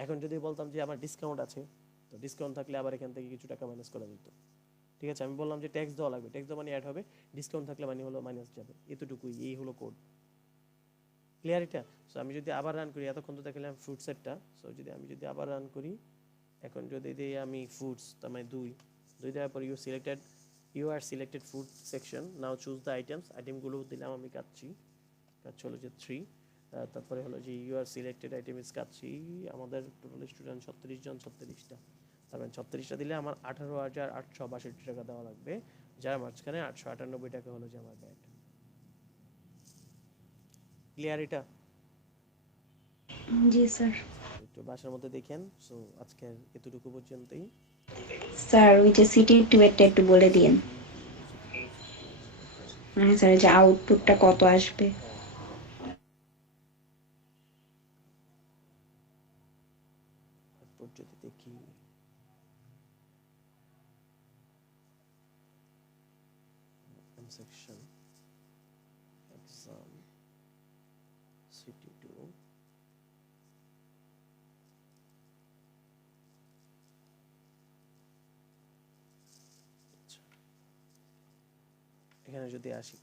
এখন যদি বলতাম যে আমার ডিসকাউন্ট আছে, তো ডিসকাউন্ট থাকলে আবার এখান থেকে কিছু টাকা মাইনাস করা যেত। ঠিক আছে, আমি বললাম যে ট্যাক্স দেওয়া লাগবে, ট্যাক্স দেওয়া মানে অ্যাড হবে, ডিসকাউন্ট থাকলে মানে হলো মাইনাস যাবে, এতটুকুই, এই হলো কোড। ক্লিয়ার এটা? সো আমি যদি আবার রান করি, এতক্ষণ তো দেখলাম ফ্রুট সেটটা, সো আমি যদি আবার রান করি, এখন যদি দিই আমি ফুডস, তার মানে 2 দেওয়ার পর you are selected food section, now choose the আইটেমগুলো দিলাম আমি কাচ্ছি, হলো যে 3, তারপরে হলো যে you are selected item is kacchi, আমাদের টোটাল স্টুডেন্ট 36 জন, 36টা, তার মানে 36টা দিলে আমার 18,862 টাকা দেওয়া লাগবে, যার মাঝখানে 898 টাকা হলো যে আমার ব্যাট। ক্লিয়ার এটা? জি স্যার। একটু বাসার মধ্যে দেখেন। সো আজকের এতটুকু পর্যন্তই। স্যার ওই যে সিটি টিমেরটা একটু বলে দিন, মানে স্যার এই যে আউটপুটটা কত আসবে। তারপর যদি দেখি সেকশন এক্সাম সিটি 2, এখানে যদি আসি,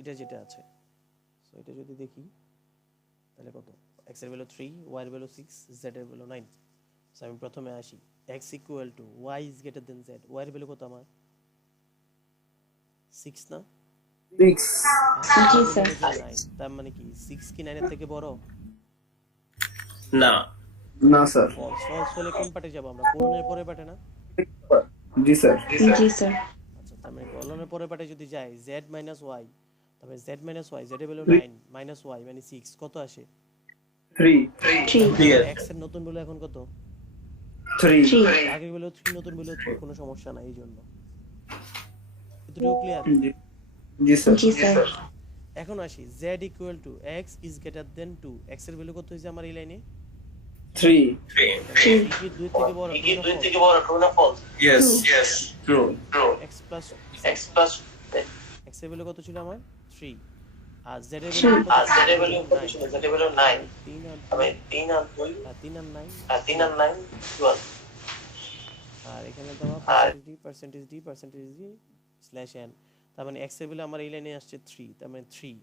এটা যেটা আছে, সো এটা যদি দেখি তাহলে কত, x এর ভ্যালু 3, y এর ভ্যালু 6, z এর ভ্যালু 9। সো আমি প্রথমে আসি, x equal to y is greater then z, y এর ভ্যালু কত আমার 6 না? 6 জি স্যার। 9, তার মানে কি 6 কি 9 এর থেকে বড়? না। না স্যার। ফলস হলে কোন পার্টে যাব আমরা, পূরণের পরে পার্টে না? জি স্যার। জি স্যার। আচ্ছা, তার মানে পূরণের পরে পার্টে যদি যাই z মাইনাস y, তবে z মাইনাস y, z এর ভ্যালু 9 মাইনাস y মানে 6, কত আসে? 3 x এর নতুন ভ্যালু এখন কত? 3 আগের ভ্যালু 3, নতুন ভ্যালু 3, কোনো সমস্যা নাই এই জন্য। এতটুকু ক্লিয়ার? জি স্যার। জি স্যার। এখন আসি z equal to x is greater then 2, x এর ভ্যালু কত হয়েছে আমার এই লাইনে? 3 কি 2 থেকে বড়? Yes true. x plus x এর ভ্যালু কত ছিল আমার? 3, আর z এর ভ্যালু কত ছিল? 9। 3 আর 9, আর এখানে দেওয়া পার্সেন্টেজ ডি স্ল্যাশ এন, তার মানে x এর ভ্যালু আমার এই লাইনে আসছে 3, তার মানে 3,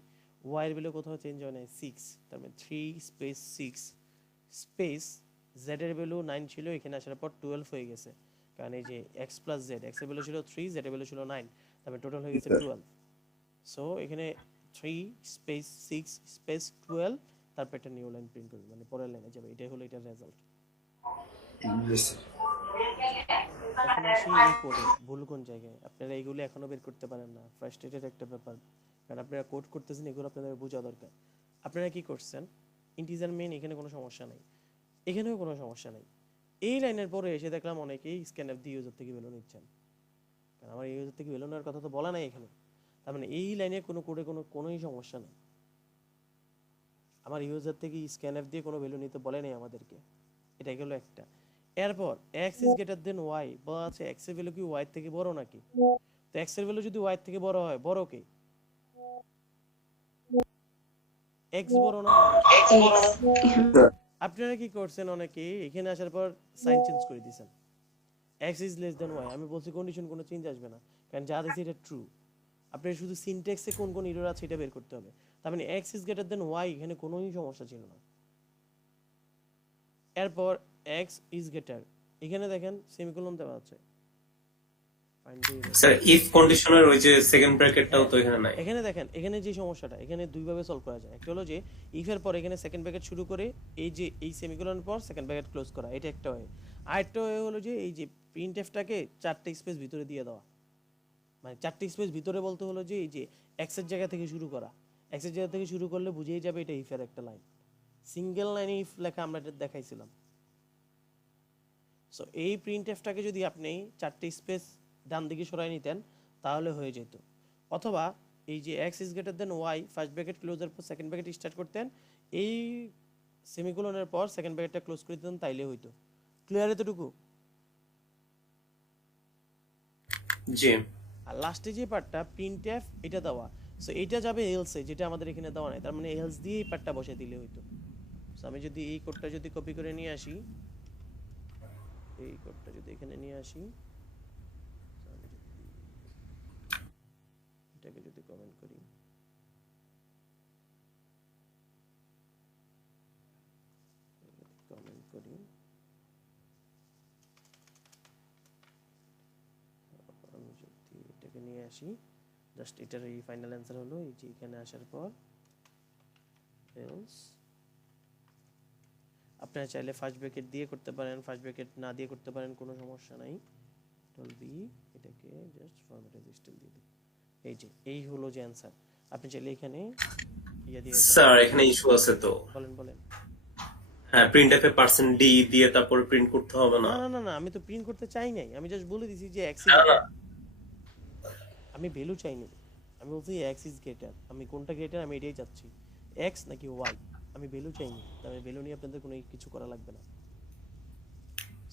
y এর ভ্যালু কোথাও চেঞ্জ হয় না 6, তার মানে 3 স্পেস 6 স্পেস z এর ভ্যালু 9 ছিল, এখানে আসার পর 12 হয়ে গেছে, কারণ এই যে x প্লাস z, x এর ভ্যালু ছিল 3, z এর ভ্যালু ছিল 9, তার মানে টোটাল হয়ে গেছে 12। সো এখানে 3 স্পেস 6 স্পেস 12, তারপর একটা নিউ লাইন প্রিন্ট করবে, মানে পরের লাইনে যাবে, এটাই হলো এটার রেজাল্ট। এখন আসি এই কোডে ভুল কোন জায়গায়, আপনারা এইগুলো এখনো বের করতে পারেন না, ফ্রাস্ট্রেটেড একটা ব্যাপার, কারণ আপনারা কোড করতেছেন, এগুলো আপনাদের বোঝা দরকার। আপনারা কি করছেন, ইন্টিজার মেইন, এখানে কোনো সমস্যা নাই, এখানেও কোনো সমস্যা নাই, এই লাইনের পরে এসে দেখলাম অনেকেই স্ক্যানআপ দিয়ে ইউজার থেকে ভ্যালু নিচ্ছেন, কারণ আমার ইউজার থেকে ভ্যালু নেওয়ার কথা তো বলা নাই এখানে, তার মানে এই লাইনে কোনো কোডে কোনোই সমস্যা নেই, আমার ইউজার থেকে স্ক্যানআপ দিয়ে কোনো ভ্যালু নিতে বলে নাই আমাদেরকে, এটা গেল একটা। এরপর x is greater than y, বলা আছে x এর ভ্যালু কি y এর থেকে বড় নাকি? তো x এর ভ্যালু যদি y এর থেকে বড় হয়, বড় কে? x বড় না? আপনারা কি করছেন, অনেকে এখানে আসার পর সাইন চেঞ্জ করে দিয়েছেন, x is less then y, আমি বলছি কন্ডিশন কোনো চেঞ্জ আসবে না, কারণ যা দিয়েছে এটা ট্রু, আপনার শুধু সিনট্যাক্সে কোন কোন এরর আছে এটা বের করতে হবে, তার মানে x is greater than y, এখানে কোনোই সমস্যা ছিল না। এরপর x ইজ গ্রেটার, এখানে দেখেন সেমিকোলন দেওয়া আছে, স্যার ইফ কন্ডিশনের ওই যে সেকেন্ড ব্র্যাকেটটাও তো এখানে নাই। এখানে দেখেন, এখানে যে সমস্যাটা, এখানে দুই ভাবে সলভ করা যায়, একটা হলো যে ইফ এর পর এখানে সেকেন্ড ব্র্যাকেট শুরু করে এই যে এই সেমিকোলনের পর সেকেন্ড ব্র্যাকেট ক্লোজ করা, এটা একটা হয়। আরেকটা হয় হলো যে এই যে প্রিন্টএফটাকে 4টা স্পেস ভিতরে দিয়ে দেওয়া, মানে 4টা স্পেস ভিতরে বলতে হলো যে এই যে এক্স এর জায়গা থেকে শুরু করা, এক্স এর জায়গা থেকে শুরু করলে বুঝেই যাবে এটা ইফ এর একটা লাইন, সিঙ্গেল লাইনে ইফ লেখা আমরা এটা দেখাইছিলাম। সো এই প্রিন্টএফটাকে যদি আপনি 4টা স্পেস ডান দিকে সরাই নিতেন তাহলে হয়ে যেত, অথবা এই যে x is greater than y, first bracket ক্লোজের পর সেকেন্ড ব্র্যাকেট স্টার্ট করতেন, এই সেমিকোলনের পর সেকেন্ড ব্র্যাকেটটা ক্লোজ করে দিতেন, তাইলে হইতো। ক্লিয়ার এতটুকু? জি। আর লাস্টে যে পার্টটা প্রিন্টএফ, এটা দেওয়া, সো এটা যাবে এলসে, যেটা আমাদের এখানে দেওয়া নাই, তার মানে এলস দিয়ে এই পার্টটা বসে দিলে হইতো। সো আমি যদি এই কোডটা যদি কপি করে নিয়ে আসি, এই কোডটা যদি এখানে নিয়ে আসি, এটাকে যদি কমেন্ট করি, আমি যদি এটাকে নিয়ে আসি, জাস্ট এটার এই ফাইনাল অ্যান্সার হলো এই যে এখানে আসার পর এলস। আপনারা চাইলে ফার্স্ট ব্র্যাকেট দিয়ে করতে পারেন, ফার্স্ট ব্র্যাকেট না দিয়ে করতে পারেন, কোনো সমস্যা নাই। কন্ট্রোল বি, এটাকে জাস্ট ফরম্যাট এজ স্টাইল দিয়ে দিই। এই যে এই হলো যে অ্যান্সার। আপনি চাইলে এখানে ইয়া দিয়ে স্যার এখানে ইস্যু আছে তো। বলেন বলেন। হ্যাঁ, প্রিন্টএফে %d দিয়ে তারপরে প্রিন্ট করতে হবে না? না না না না, আমি তো প্রিন্ট করতে চাই নাই, আমি জাস্ট বলে দিছি যে এক্স, আমি ভ্যালু চাইনি, আমি বলছি এক্স ইজ গ্রেটার, আমি কোনটা গ্রেটার আমি এটাই চাচ্ছি, এক্স নাকি ওয়াই, আমি ভ্যালু চাইনি। তাহলে ভ্যালু নিয়ে আপনাদের কোনো কিছু করা লাগবে না।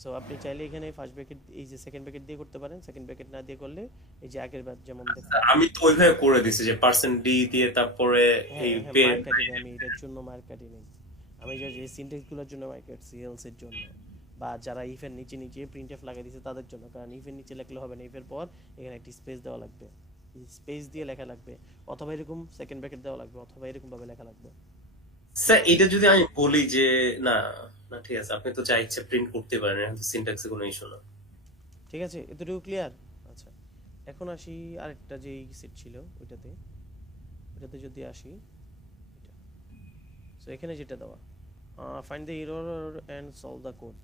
সো আপনি চাইলে এখানে ফার্স্ট ব্র্যাকেট এই যে সেকেন্ড ব্র্যাকেট দিয়ে করতে পারেন, সেকেন্ড ব্র্যাকেট না দিয়ে করলে এই যে আগের বার যেমন দেখেন আমি তো ওইভাবে করে দিছি যে %d দিয়ে তারপরে এই মার্ক কাটি, আমি এটার জন্য মার্ক কাটি নেই, আমি জাস্ট এই সিনট্যাক্সগুলোর জন্য মার্ক কাটছি, এলস এর জন্য বা যারা ইফের নিচে নিচে প্রিন্টএফ লাগাই দিয়েছে তাদের জন্য, কারণ ইফের নিচে লিখলে হবে না, ইফের পর এখানে একটি স্পেস দেওয়া লাগবে, স্পেস দিয়ে লেখা লাগবে, অথবা এরকম সেকেন্ড ব্র্যাকেট দেওয়া লাগবে, অথবা এরকম ভাবে লেখা লাগবে। স্যার এটা যদি আমি বলি যে না না ঠিক আছে, আপনি তো যা ইচ্ছে প্রিন্ট করতে পারেন, এখন তো সিনট্যাক্সে কোনো ইস্যু না। ঠিক আছে, এতটুকু ক্লিয়ার? আচ্ছা, এখন আসি আরেকটা যে সেট ছিল ওইটাতে যদি আসি, এটা সো এখানে যেটা দেওয়া find the error and solve the code.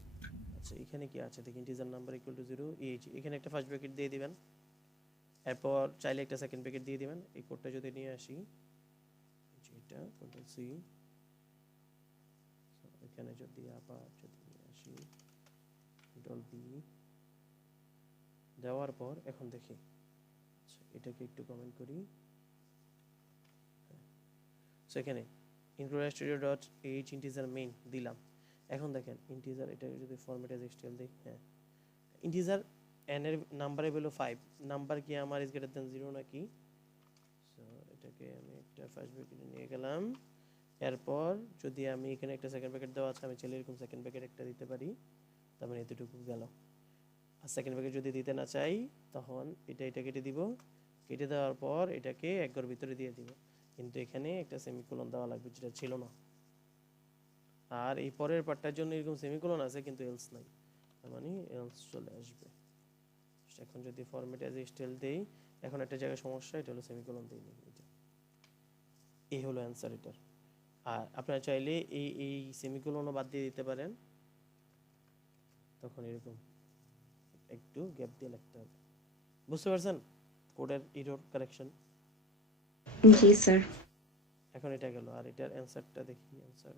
আচ্ছা এখানে কি আছে দেখি, ইন্টিজার নাম্বার ইকুয়াল টু 0, এখানে একটা ফার্স্ট ব্র্যাকেট দিয়ে দিবেন, এরপর চাইলে একটা সেকেন্ড ব্র্যাকেট দিয়ে দিবেন। এই কোডটা যদি নিয়ে আসি, এটা কন্ট্রোল সি, এখানে যদি আবার যদি নিয়ে আসি কন্ট্রোল বি দেওয়ার পর এখন দেখি, আচ্ছা এটাকে একটু কমেন্ট করি। সো এখানে include studio.h integer main দিলাম। এখন দেখেন ইন্টিজার, এটাকে যদি ফরম্যাট এজ স্টাইল দেই, হ্যাঁ ইন্টিজার n এর নাম্বারের ভ্যালু 5, নাম্বার কি আমার ইজ গ্রেটার দ্যান 0 নাকি? সো এটাকে আমি একটা ফার্স্ট ব্র্যাকেটে নিয়ে গেলাম, এরপর যদি আমি এখানে একটা সেকেন্ড ব্র্যাকেট দেওয়া আছে, আমি চাইলে এরকম সেকেন্ড ব্র্যাকেট একটা দিতে পারি, তার মানে এতটুকু গেল। আর সেকেন্ড ব্র্যাকেট যদি দিতে না চাই তখন এটা কেটে দিব, কেটে দেওয়ার পর এটাকে এক ঘর ভিতরে দিয়ে দিব, কিন্তু এখানে একটা সেমিকোলন দেওয়া লাগবে যেটা ছিল না। আর এই পরের পার্টটার জন্য এরকম সেমিকোলন আছে কিন্তু এলস নাই, তার মানে এলস চলে আসবে। এখন যদি ফরম্যাট এজ স্টাইল দেই, এখন একটা জায়গায় সমস্যা, এটা হলো সেমিকোলন দেইনি, এটা এই হলো অ্যানসার এটার। আর আপনারা চাইলে এই সেমিকোলনও বাদ দিয়ে দিতে পারেন, তখন এরকম একটু গ্যাপ দিয়ে লিখতে হবে। বুঝতে পারছেন কোডের এরর কারেকশন? জি স্যার। এখন এটা গেল, আর এটার অ্যানসারটা দেখি, অ্যানসার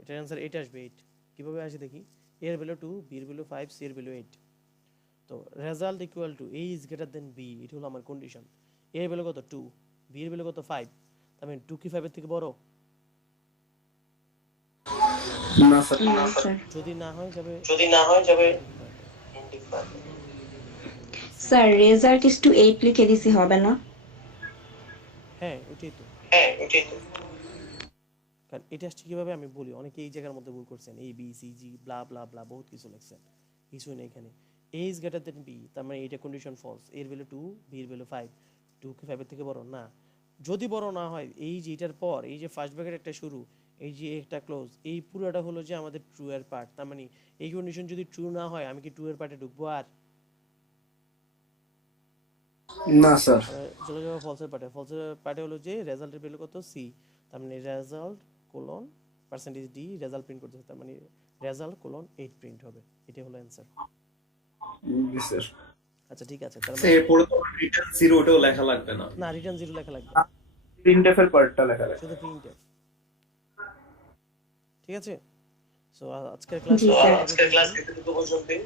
এটার অ্যানসার 8 আসবে। 8 কিভাবে আসে দেখি, a এর ভ্যালু 2, b এর ভ্যালু 5, c এর ভ্যালু 8। তো result equal two a is greater then b, এটা হলো আমার কন্ডিশন। a এর ভ্যালু কত 2, b এর ভ্যালু কত 5, তার মানে 2 কি 5 এর থেকে বড়? না স্যার। না স্যার। যদি না হয় যাবে স্যার রেজাল্ট ইজ টু 8 লিখে দিছি, হবে না? হ্যাঁ ওইটাই তো। কারণ এটা আসছে কিভাবে আমি বলি, অনেকে এই জায়গার মধ্যে ভুল করছেন, a b c g ব্লা ব্লা ব্লা বহুত কিছু লিখছেন, কিছুই নেই এখানে। a is greater then b, তার মানে এটা কন্ডিশন ফলস, a এর ভ্যালু 2, b এর ভ্যালু 5, 2 কি 5 এর থেকে বড় না? যদি বড় না হয়, এই যে এটার পর এই যে ফার্স্ট ব্র্যাকেট একটা শুরু, এই যে একটা ক্লোজ, এই পুরোটা হলো যে আমাদের ট্রু এর পার্ট, তার মানে এই কন্ডিশন যদি ট্রু না হয় আমি কি ট্রু এর পার্টে ঢুকবো? আর না স্যার। চলে যাবো ফলসের পার্টে হলো যে রেজাল্টের ভ্যালু কত c, তার মানে result colon percentage d, result print করতেছে, তার মানে রেজাল্ট কোলন 8 প্রিন্ট হবে। এটা হলো অ্যানসার। জি স্যার। আচ্ছা ঠিক আছে, তার স্যার মানে এরপরে তো রিটার্ন 0 ওটাও লেখা লাগবে না? না, রিটার্ন 0 লেখা লাগবে, প্রিন্টএফ এর পার্টটা লেখা লাগবে। শুধু প্রিন্টএফ। ঠিক আছে, সো আজকের জি স্যার। ক্লাস এতটুকু পর্যন্তই।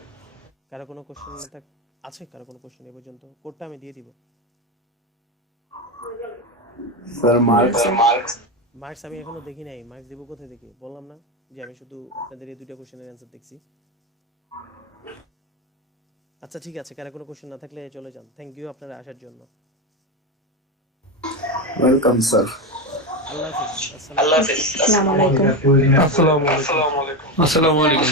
কারো কোনো কোশ্চেন আছে? কারো কোনো কোশ্চেন এই পর্যন্ত? কোডটা আমি দিয়ে দিব। স্যার মার্কস আমি এখনো দেখি নাই, মার্কস দিব কোথায় দেখি? বললাম না যে আমি শুধু আপনাদের এই দুইটা কোশ্চেনের অ্যানসার দেখছি। আচ্ছা ঠিক আছে, কারো কোনো কোশ্চেন না থাকলে চলে যান। থ্যাংক ইউ আপনারা আসার জন্য। Welcome sir. আল্লাহ হাফেজ। আসসালামু আলাইকুম। আসসালামু আলাইকুম।